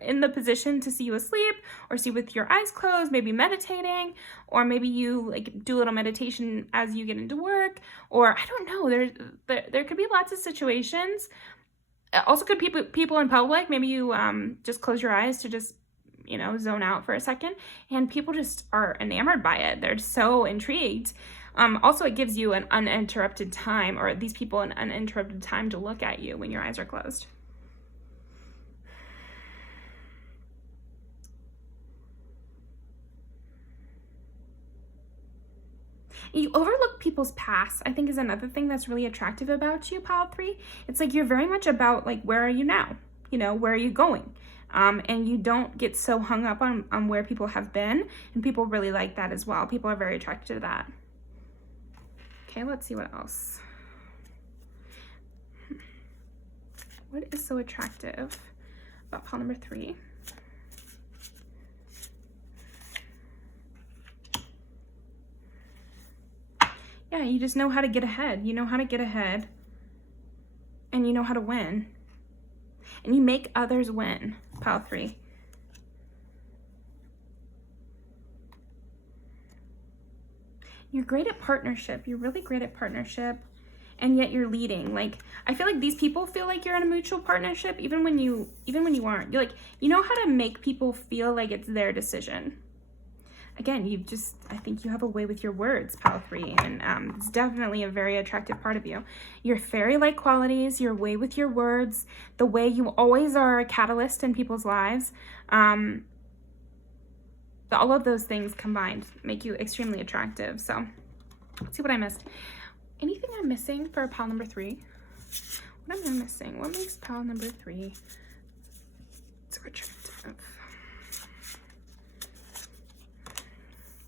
in the position to see you asleep or see with your eyes closed, maybe meditating, or maybe you like do a little meditation as you get into work, or I don't know. There could be lots of situations. Also could people in public. Maybe you just close your eyes to just, you know, zone out for a second, and people just are enamored by it. They're so intrigued. Also, it gives you an uninterrupted time, or these people an uninterrupted time to look at you when your eyes are closed. You overlook people's past, I think, is another thing that's really attractive about you, pile 3. It's like you're very much about, like, where are you now? You know, where are you going? And you don't get so hung up on where people have been, and people really like that as well. People are very attracted to that. Okay, let's see what else. What is so attractive about pile number 3? Yeah, you just know how to get ahead. You know how to get ahead, and you know how to win. And you make others win, pile 3. You're great at partnership. You're really great at partnership, and yet you're leading. Like, I feel like these people feel like you're in a mutual partnership, even when you aren't. You're like, you know how to make people feel like it's their decision. Again, I think you have a way with your words, pile 3, and it's definitely a very attractive part of you. Your fairy-like qualities, your way with your words, the way you always are a catalyst in people's lives, all of those things combined make you extremely attractive. So let's see what I missed. Anything I'm missing for pile number 3? What am I missing? What makes pile number 3 so attractive?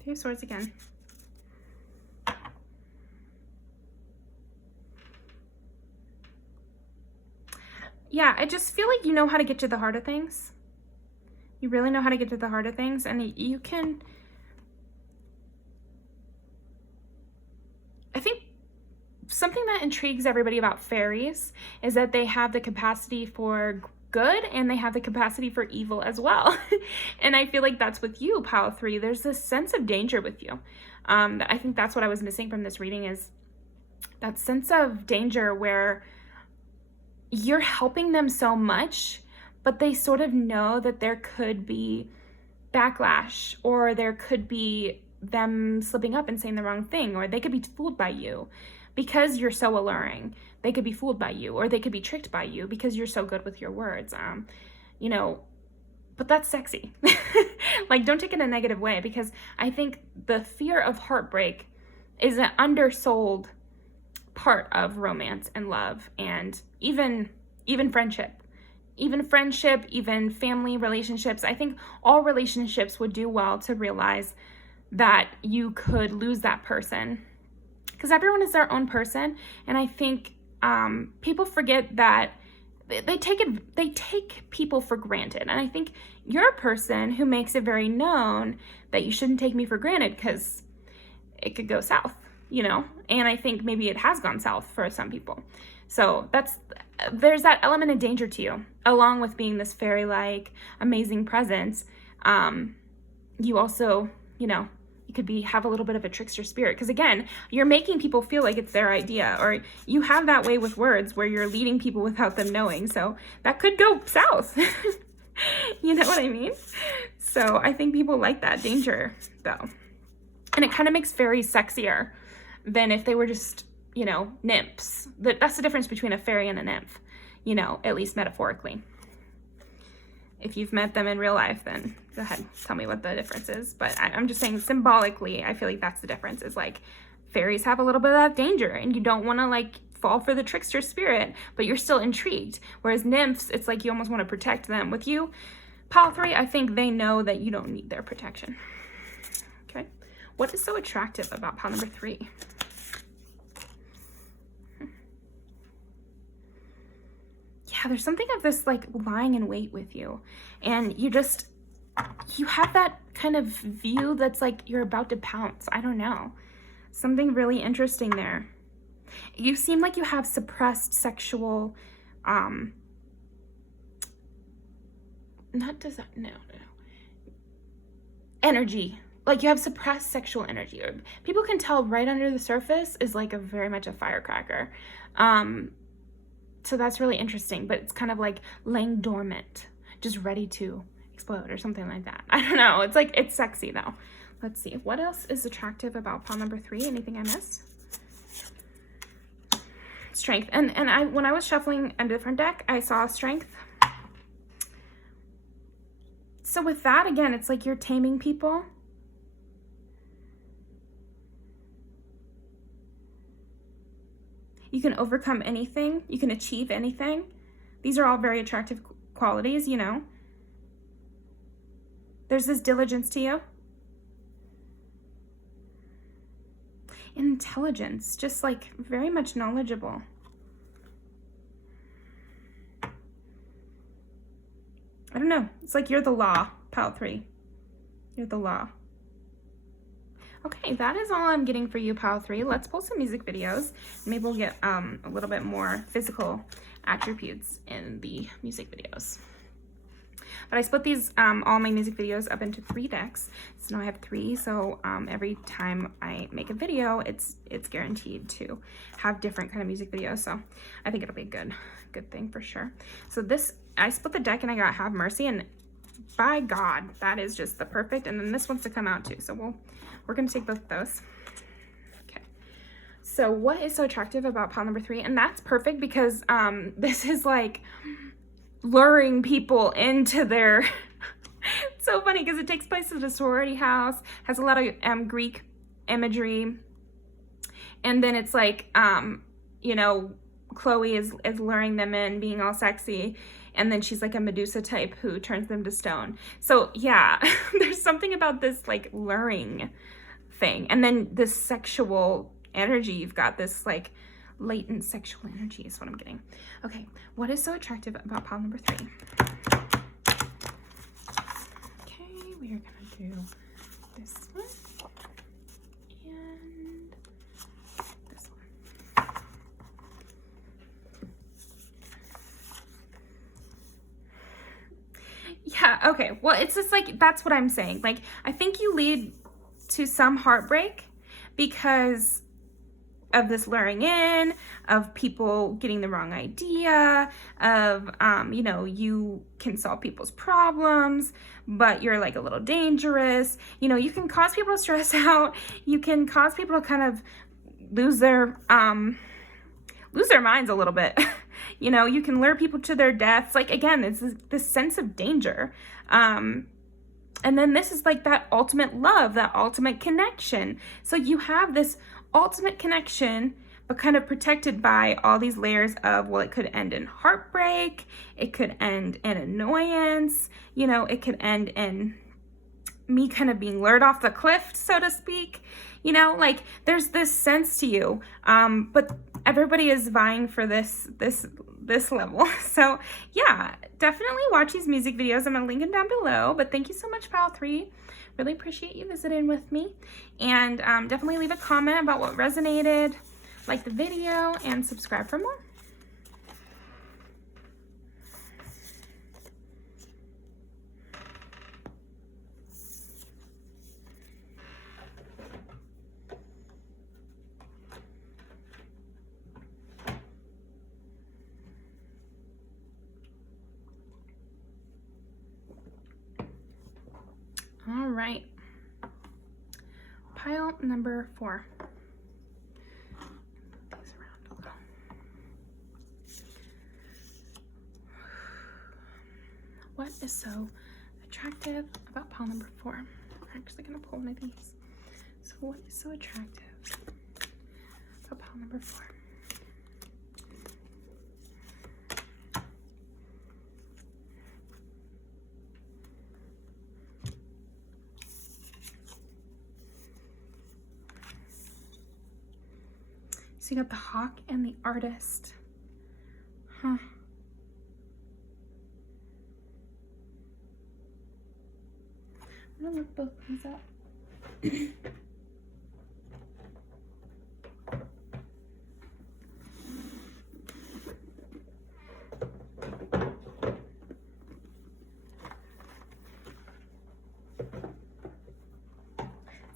3 of Swords again. Yeah, I just feel like you know how to get to the heart of things. You really know how to get to the heart of things, and you can, I think something that intrigues everybody about fairies is that they have the capacity for good and they have the capacity for evil as well. And I feel like that's with you, pile 3. There's this sense of danger with you. I think that's what I was missing from this reading, is that sense of danger where you're helping them so much, but they sort of know that there could be backlash, or there could be them slipping up and saying the wrong thing, or they could be fooled by you because you're so alluring. They could be fooled by you, or they could be tricked by you because you're so good with your words. You know, but that's sexy. Like, don't take it a negative way, because I think the fear of heartbreak is an undersold part of romance and love, and even friendship. Even friendship, even family relationships. I think all relationships would do well to realize that you could lose that person, because everyone is their own person. And I think people forget that they take people for granted. And I think you're a person who makes it very known that you shouldn't take me for granted, because it could go south, you know? And I think maybe it has gone south for some people. So there's that element of danger to you, along with being this fairy-like, amazing presence. You also, you know, you could have a little bit of a trickster spirit, because again, you're making people feel like it's their idea, or you have that way with words where you're leading people without them knowing. So that could go south. You know what I mean? So I think people like that danger, though. And it kind of makes fairies sexier than if they were just, you know, nymphs. That's the difference between a fairy and a nymph, you know, at least metaphorically. If you've met them in real life, then go ahead, tell me what the difference is. But I'm just saying, symbolically, I feel like that's the difference, is like fairies have a little bit of that danger, and you don't want to like fall for the trickster spirit, but you're still intrigued. Whereas nymphs, it's like you almost want to protect them. With you, pile 3, I think they know that you don't need their protection. Okay, what is so attractive about pile number 3? Yeah, there's something of this like lying in wait with you, and you have that kind of view that's like you're about to pounce. I don't know, something really interesting there. You seem like you have suppressed sexual energy. Like, you have suppressed sexual energy, or people can tell right under the surface is like very much a firecracker. So that's really interesting, but it's kind of like laying dormant, just ready to explode or something like that. I don't know. It's like, it's sexy though. Let's see. What else is attractive about pile number 3? Anything I missed? Strength. And when I was shuffling a different deck, I saw strength. So with that, again, it's like you're taming people. You can overcome anything. You can achieve anything. These are all very attractive qualities, you know. There's this diligence to you. intelligence, just like very much knowledgeable. I don't know. It's like you're the law, pile 3. You're the law. Okay, that is all I'm getting for you, pile 3. Let's pull some music videos. Maybe we'll get a little bit more physical attributes in the music videos. But I split these, all my music videos up into 3 decks. So now I have 3. So every time I make a video, it's guaranteed to have different kind of music videos. So I think it'll be a good thing for sure. So this, I split the deck and I got Have Mercy, and by God, that is just the perfect. And then this one's to come out too. So we're gonna take both of those. Okay. So what is so attractive about pile number 3? And that's perfect because this is like luring people into their it's so funny because it takes place at a sorority house, has a lot of Greek imagery, and then it's like you know, Chloe is luring them in, being all sexy, and then she's like a Medusa type who turns them to stone. So yeah, there's something about this like luring thing, and then this sexual energy. You've got this like latent sexual energy is what I'm getting. Okay, what is so attractive about pile number 3? Okay, we are gonna do this one and this one. Yeah, okay, well, it's just like, that's what I'm saying. Like, I think you lead to some heartbreak because of this luring in, of people getting the wrong idea, of, you know, you can solve people's problems, but you're like a little dangerous. You know, you can cause people to stress out. You can cause people to kind of lose their minds a little bit. You know, you can lure people to their deaths. Like, again, it's this sense of danger. And then this is like that ultimate love, that ultimate connection. So you have this ultimate connection, but kind of protected by all these layers of, well, it could end in heartbreak, it could end in annoyance, you know, it could end in me kind of being lured off the cliff, so to speak. You know, like there's this sense to you, but everybody is vying for this level. So yeah, definitely watch these music videos. I'm gonna link them down below. But thank you so much, pile 3. Really appreciate you visiting with me, and definitely leave a comment about what resonated, like the video, and subscribe for more. All right, pile number 4. These around a little. What is so attractive about pile number 4? I'm actually gonna pull one of these. So what is so attractive about pile number 4? So you got the hawk and the artist. Huh. I'm gonna look both these up. It's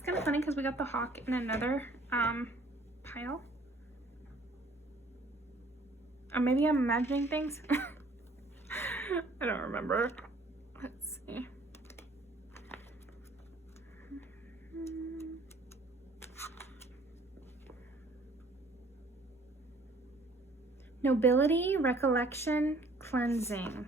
kind of funny because we got the hawk in another pile. Or maybe I'm imagining things. I don't remember. Let's see. Nobility, recollection, cleansing.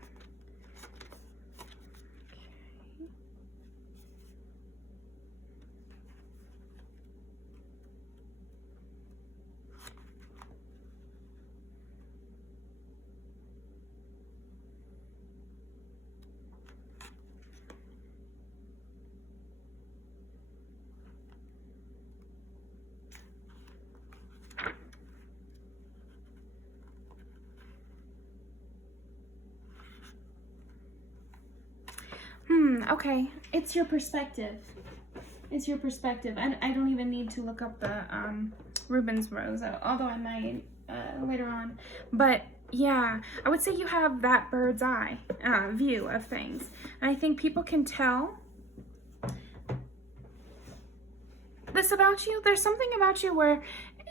Okay, it's your perspective. It's your perspective. And I don't even need to look up the Rubens rose, although I might later on. But yeah, I would say you have that bird's eye view of things. And I think people can tell this about you. There's something about you where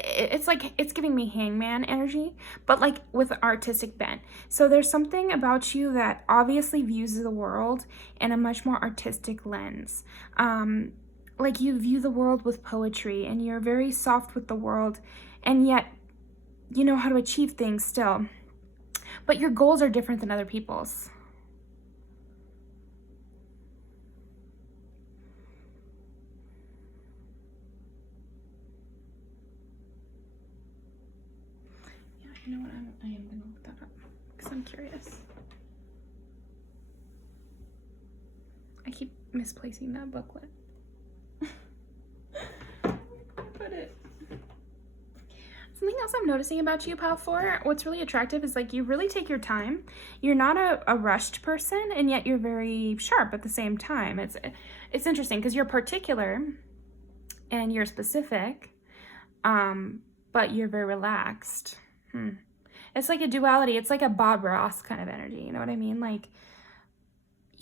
it's like, it's giving me hangman energy, but like with artistic bent. So there's something about you that obviously views the world in a much more artistic lens. Like you view the world with poetry, and you're very soft with the world, and yet you know how to achieve things still. But your goals are different than other people's. Yeah, you know what? I am going to look that up because I'm curious. I keep misplacing that booklet. Put it. Something else I'm noticing about you, Pile 4, what's really attractive is like you really take your time. You're not a rushed person, and yet you're very sharp at the same time. It's interesting because you're particular and you're specific, but you're very relaxed. It's like a duality. It's like a Bob Ross kind of energy. You know what I mean? Like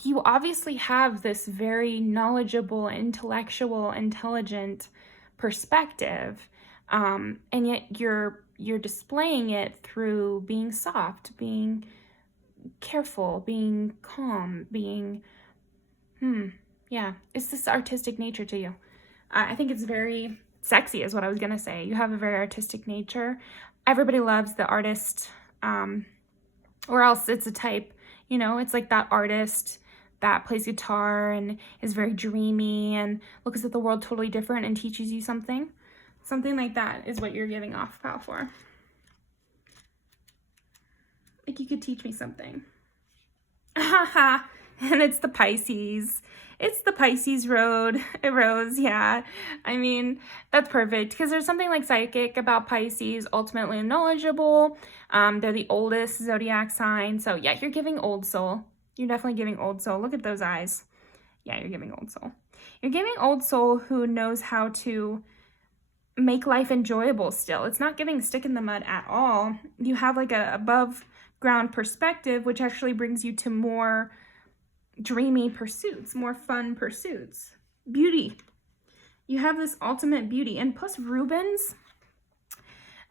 you obviously have this very knowledgeable, intellectual, intelligent perspective. And yet you're displaying it through being soft, being careful, being calm, being, yeah, it's this artistic nature to you. I think it's very sexy is what I was going to say. You have a very artistic nature. Everybody loves the artist, or else it's a type, you know, it's like that artist that plays guitar and is very dreamy and looks at the world totally different and teaches you something. Something like that is what you're giving off, Pile 4. Like you could teach me something. And it's the Pisces. It's the Pisces rose, yeah. I mean, that's perfect because there's something like psychic about Pisces, ultimately knowledgeable. They're the oldest zodiac sign. So yeah, you're giving old soul. You're definitely giving old soul. Look at those eyes. Yeah, you're giving old soul. You're giving old soul who knows how to make life enjoyable still. It's not giving stick in the mud at all. You have like a above ground perspective, which actually brings you to more dreamy pursuits, more fun pursuits. Beauty. You have this ultimate beauty. And plus Rubens,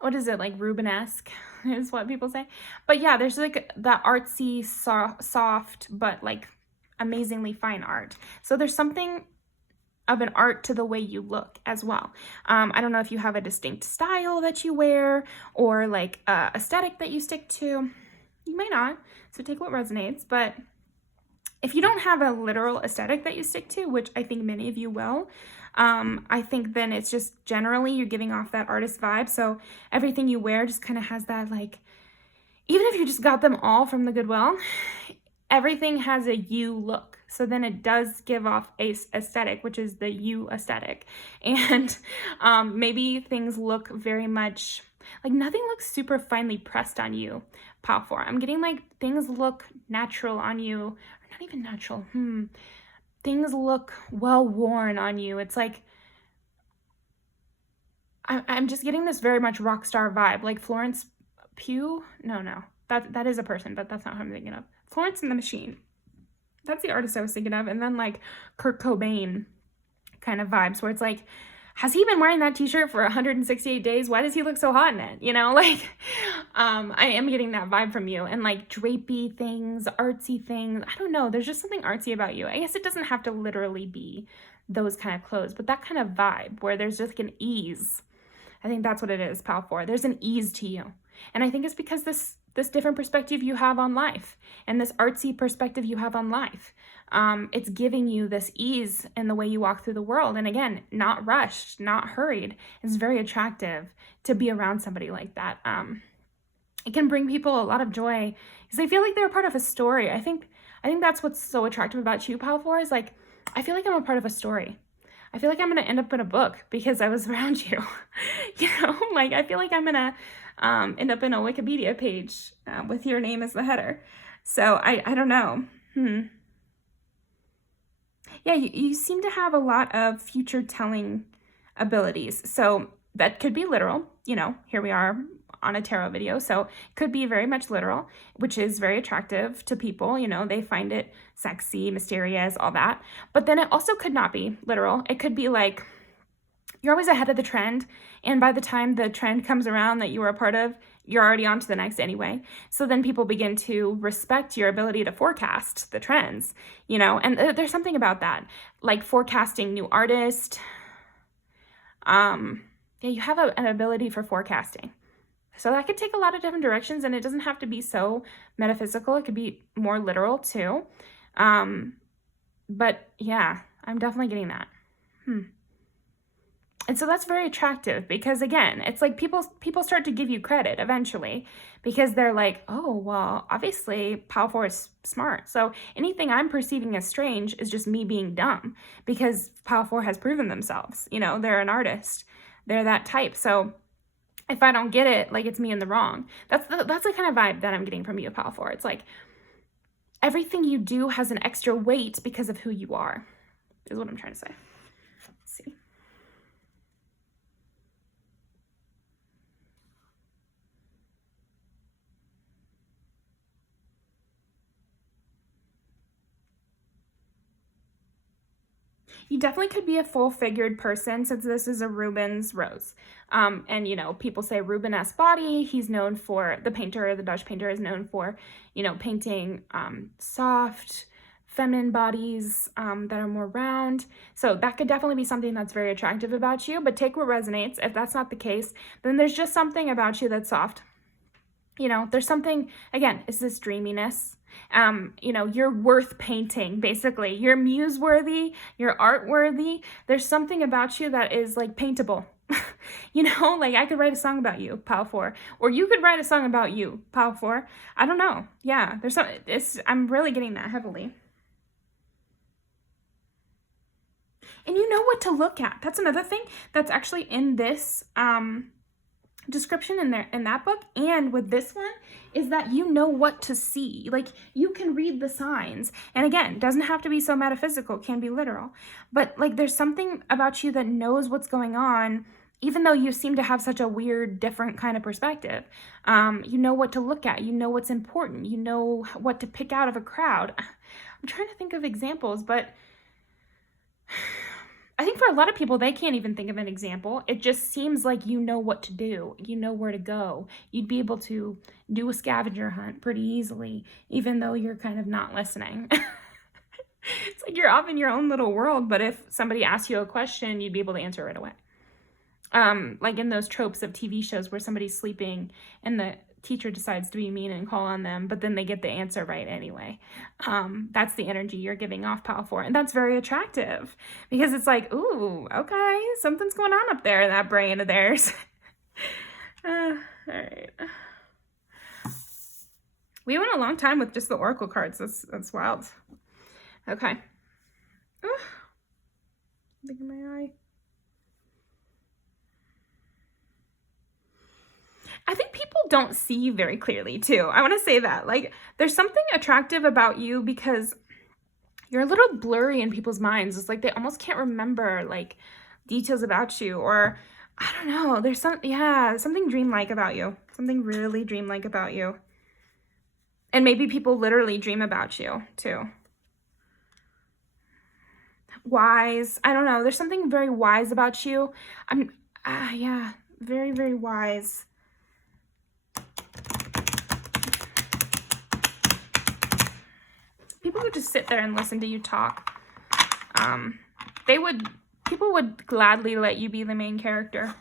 what is it, like Rubenesque is what people say. But yeah, there's like that artsy, soft, but like amazingly fine art. So there's something of an art to the way you look as well. I don't know if you have a distinct style that you wear or like aesthetic that you stick to. You might not, so take what resonates. But if you don't have a literal aesthetic that you stick to, which I think many of you will, I think then it's just generally you're giving off that artist vibe. So everything you wear just kind of has that like, even if you just got them all from the Goodwill, everything has a you look. So then it does give off a aesthetic, which is the you aesthetic. And maybe things look very much, like nothing looks super finely pressed on you, Pile 4. I'm getting like things look natural on you, or not even natural. Things look well worn on you. It's like, I'm just getting this very much rock star vibe, like Florence Pugh. No, that is a person, but that's not who I'm thinking of. Florence and the Machine. That's the artist I was thinking of. And then like Kurt Cobain kind of vibes where it's like, has he been wearing that t-shirt for 168 days? Why does he look so hot in it? You know, like I am getting that vibe from you. And like drapey things, artsy things. I don't know. There's just something artsy about you. I guess it doesn't have to literally be those kind of clothes, but that kind of vibe where there's just like an ease. I think that's what it is, Pile 4. There's an ease to you. And I think it's because this different perspective you have on life and this artsy perspective you have on life. It's giving you this ease in the way you walk through the world. And again, not rushed, not hurried. It's very attractive to be around somebody like that. It can bring people a lot of joy because they feel like they're a part of a story. I think that's what's so attractive about you, Pile 4, is like, I feel like I'm a part of a story. I feel like I'm going to end up in a book because I was around you. You know, like I feel like I'm going to end up in a Wikipedia page with your name as the header. So I don't know. Yeah, you seem to have a lot of future telling abilities. So that could be literal. You know, here we are on a tarot video. So it could be very much literal, which is very attractive to people. You know, they find it sexy, mysterious, all that. But then it also could not be literal. It could be like you're always ahead of the trend. And by the time the trend comes around that you were a part of, you're already on to the next anyway. So then people begin to respect your ability to forecast the trends, you know, and there's something about that, like forecasting new artists. Yeah, you have an ability for forecasting. So that could take a lot of different directions, and it doesn't have to be so metaphysical. It could be more literal too. But yeah, I'm definitely getting that. And so that's very attractive because, again, it's like people start to give you credit eventually because they're like, oh, well, obviously Pile 4 is smart. So anything I'm perceiving as strange is just me being dumb because Pile 4 has proven themselves. You know, they're an artist. They're that type. So if I don't get it, like, it's me in the wrong. That's the kind of vibe that I'm getting from you, Pile 4. It's like everything you do has an extra weight because of who you are, is what I'm trying to say. Let's see. You definitely could be a full-figured person since this is a Rubens rose. And, you know, people say Rubenesque body. He's known for, the painter, the Dutch painter is known for, you know, painting soft, feminine bodies that are more round. So that could definitely be something that's very attractive about you, but take what resonates. If that's not the case, then there's just something about you that's soft. You know, there's something, again, is this dreaminess? You know, you're worth painting, basically. You're muse-worthy, you're art-worthy. There's something about you that is, like, paintable. You know, like, I could write a song about you, Pile 4. Or you could write a song about you, Pile 4. I don't know. Yeah, there's some, I'm really getting that heavily. And you know what to look at. That's another thing that's actually in this, description in that book and with this one is that you know what to see. Like, you can read the signs, and again, doesn't have to be so metaphysical, can be literal, but like there's something about you that knows what's going on even though you seem to have such a weird, different kind of perspective. You know what to look at, you know what's important, you know what to pick out of a crowd. I'm trying to think of examples, but I think for a lot of people, they can't even think of an example. It just seems like you know what to do. You know where to go. You'd be able to do a scavenger hunt pretty easily, even though you're kind of not listening. It's like you're off in your own little world, but if somebody asks you a question, you'd be able to answer right away. Like in those tropes of TV shows where somebody's sleeping and the teacher decides to be mean and call on them, but then they get the answer right anyway. That's the energy you're giving off, Pile 4. And that's very attractive because it's like, ooh, okay, something's going on up there in that brain of theirs. All right. We went a long time with just the oracle cards. That's wild. Okay. Look at my eye. I think people don't see very clearly too. I want to say that. Like, there's something attractive about you because you're a little blurry in people's minds. It's like they almost can't remember like details about you, or I don't know. There's something dreamlike about you. Something really dreamlike about you. And maybe people literally dream about you too. Wise. I don't know. There's something very wise about you. Yeah, very, very wise. People would just sit there and listen to you talk. People would gladly let you be the main character.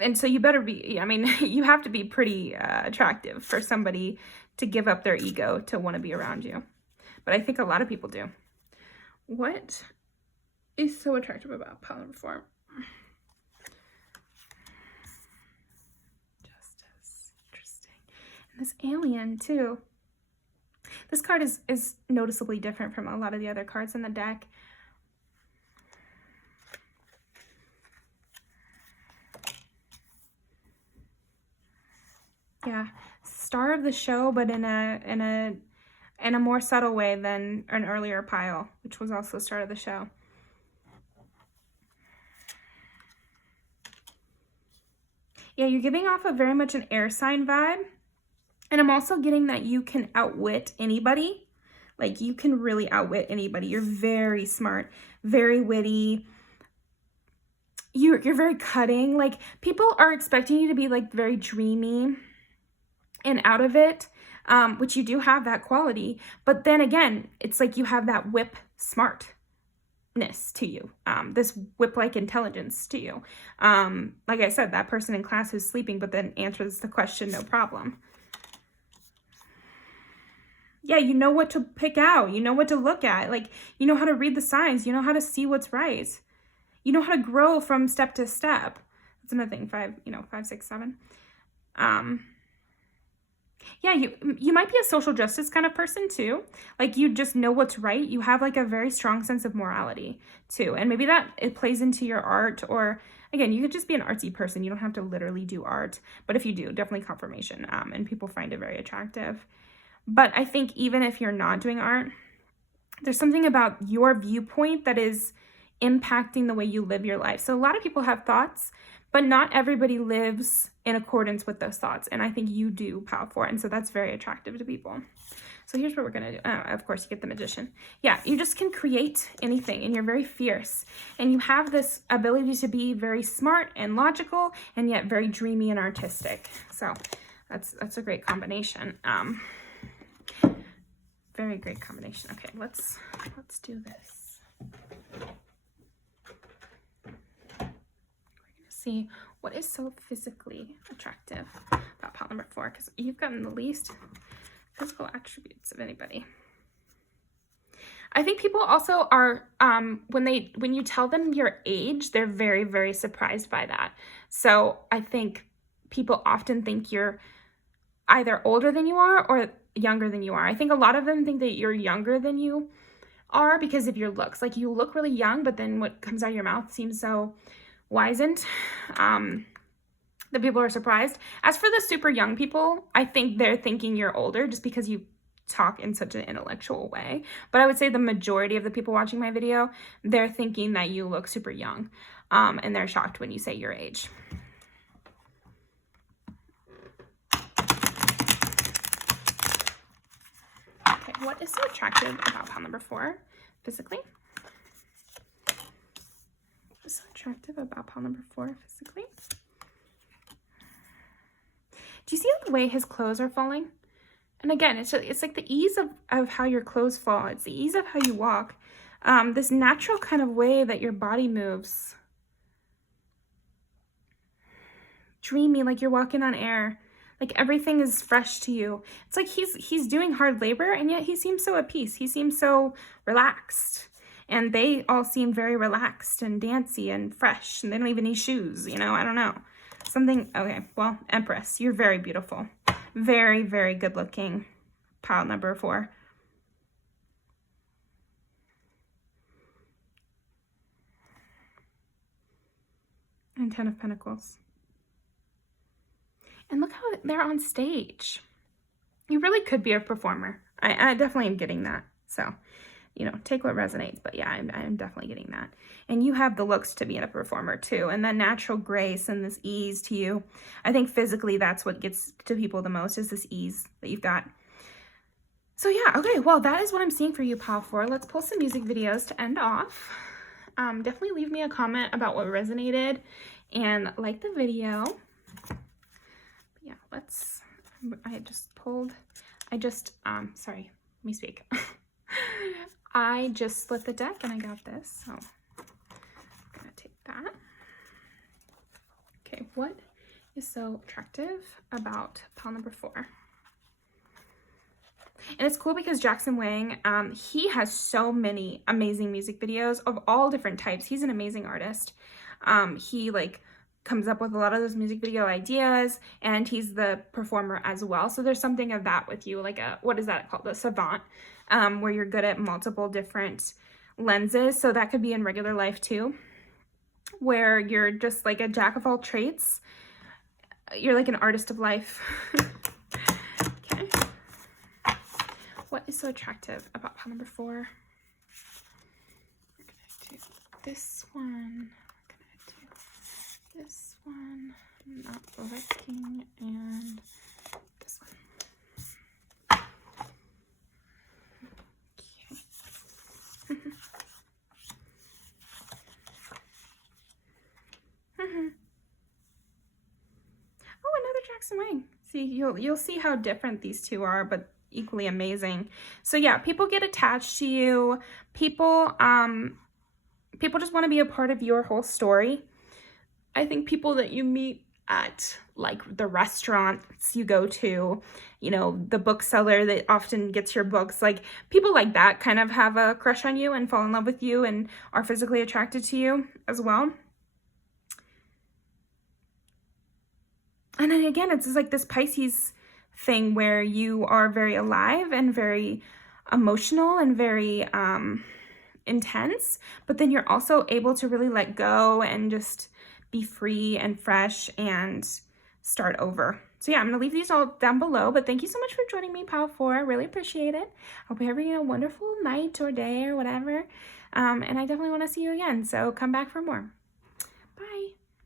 And so you better be, I mean, you have to be pretty attractive for somebody to give up their ego to want to be around you. But I think a lot of people do. What is so attractive about Pile 4? Justice. Interesting. And this alien, too. This card is noticeably different from a lot of the other cards in the deck. Yeah, star of the show, but in a in a more subtle way than an earlier pile, which was also the start of the show. Yeah, you're giving off a very much an air sign vibe. And I'm also getting that you can outwit anybody. Like, you can really outwit anybody. You're very smart, very witty. You're very cutting. Like, people are expecting you to be like very dreamy and out of it, which you do have that quality. But then again, it's like you have that whip smartness to you, this whip-like intelligence to you. Like I said, that person in class who's sleeping but then answers the question no problem. Yeah, you know what to pick out. You know what to look at. Like, you know how to read the signs. You know how to see what's right. You know how to grow from step to step. That's another thing. 5, 6, 7. Yeah, you might be a social justice kind of person too. Like, you just know what's right. You have like a very strong sense of morality too. And maybe that it plays into your art, or again, you could just be an artsy person. You don't have to literally do art, but if you do, definitely confirmation. And people find it very attractive. But I think even if you're not doing art, there's something about your viewpoint that is impacting the way you live your life. So a lot of people have thoughts, but not everybody lives in accordance with those thoughts. And I think you do, Pile 4. And so that's very attractive to people. So here's what we're going to do. Of course, you get the Magician. Yeah, you just can create anything, and you're very fierce. And you have this ability to be very smart and logical, and yet very dreamy and artistic. So that's a great combination. Very great combination. Okay, let's do this. We're gonna see what is so physically attractive about pile number 4, because you've gotten the least physical attributes of anybody. I think people also are when you tell them your age, they're very, very surprised by that. So I think people often think you're either older than you are or younger than you are. I think a lot of them think that you're younger than you are because of your looks. Like, you look really young, but then what comes out of your mouth seems so wizened that people are surprised. As for the super young people, I think they're thinking you're older just because you talk in such an intellectual way. But I would say the majority of the people watching my video, they're thinking that you look super young, and they're shocked when you say your age. What is so attractive about pile number 4 physically? What is so attractive about pile number 4 physically? Do you see the way his clothes are falling? And again, it's like the ease of how your clothes fall. It's the ease of how you walk. This natural kind of way that your body moves. Dreamy, like you're walking on air. Like, everything is fresh to you. It's like he's doing hard labor, and yet he seems so at peace. He seems so relaxed. And they all seem very relaxed and dancy and fresh. And they don't even need shoes, I don't know. Okay, well, Empress, you're very beautiful. Very, very good looking. Pile number 4. And 10 of Pentacles. And look how they're on stage. You really could be a performer. I definitely am getting that. So, take what resonates. But yeah, I'm definitely getting that. And you have the looks to be a performer too. And that natural grace and this ease to you. I think physically that's what gets to people the most, is this ease that you've got. So yeah, okay. Well, that is what I'm seeing for you, pile 4. Let's pull some music videos to end off. Definitely leave me a comment about what resonated and like the video. Yeah, sorry, let me speak. I just split the deck and I got this, so I'm gonna take that. Okay, what is so attractive about pile number 4? And it's cool because Jackson Wang, he has so many amazing music videos of all different types. He's an amazing artist. He comes up with a lot of those music video ideas, and he's the performer as well. So there's something of that with you, like what is that called? A savant, where you're good at multiple different lenses. So that could be in regular life too, where you're just like a jack of all trades. You're like an artist of life. Okay. What is so attractive about pile number 4? We're gonna do this one. We're gonna do this one. Not looking, and this one. Oh, another Jackson Wang. See, you'll see how different these two are, but equally amazing. So yeah, people get attached to you. People just want to be a part of your whole story. I think people that you meet at like the restaurants you go to, you know, the bookseller that often gets your books, like people like that kind of have a crush on you and fall in love with you and are physically attracted to you as well. And then again, it's just like this Pisces thing where you are very alive and very emotional and very intense, but then you're also able to really let go and just be free and fresh and start over. So yeah, I'm gonna leave these all down below, but thank you so much for joining me, Pile 4. I really appreciate it. Hope you're having a wonderful night or day or whatever. And I definitely want to see you again, so come back for more. Bye.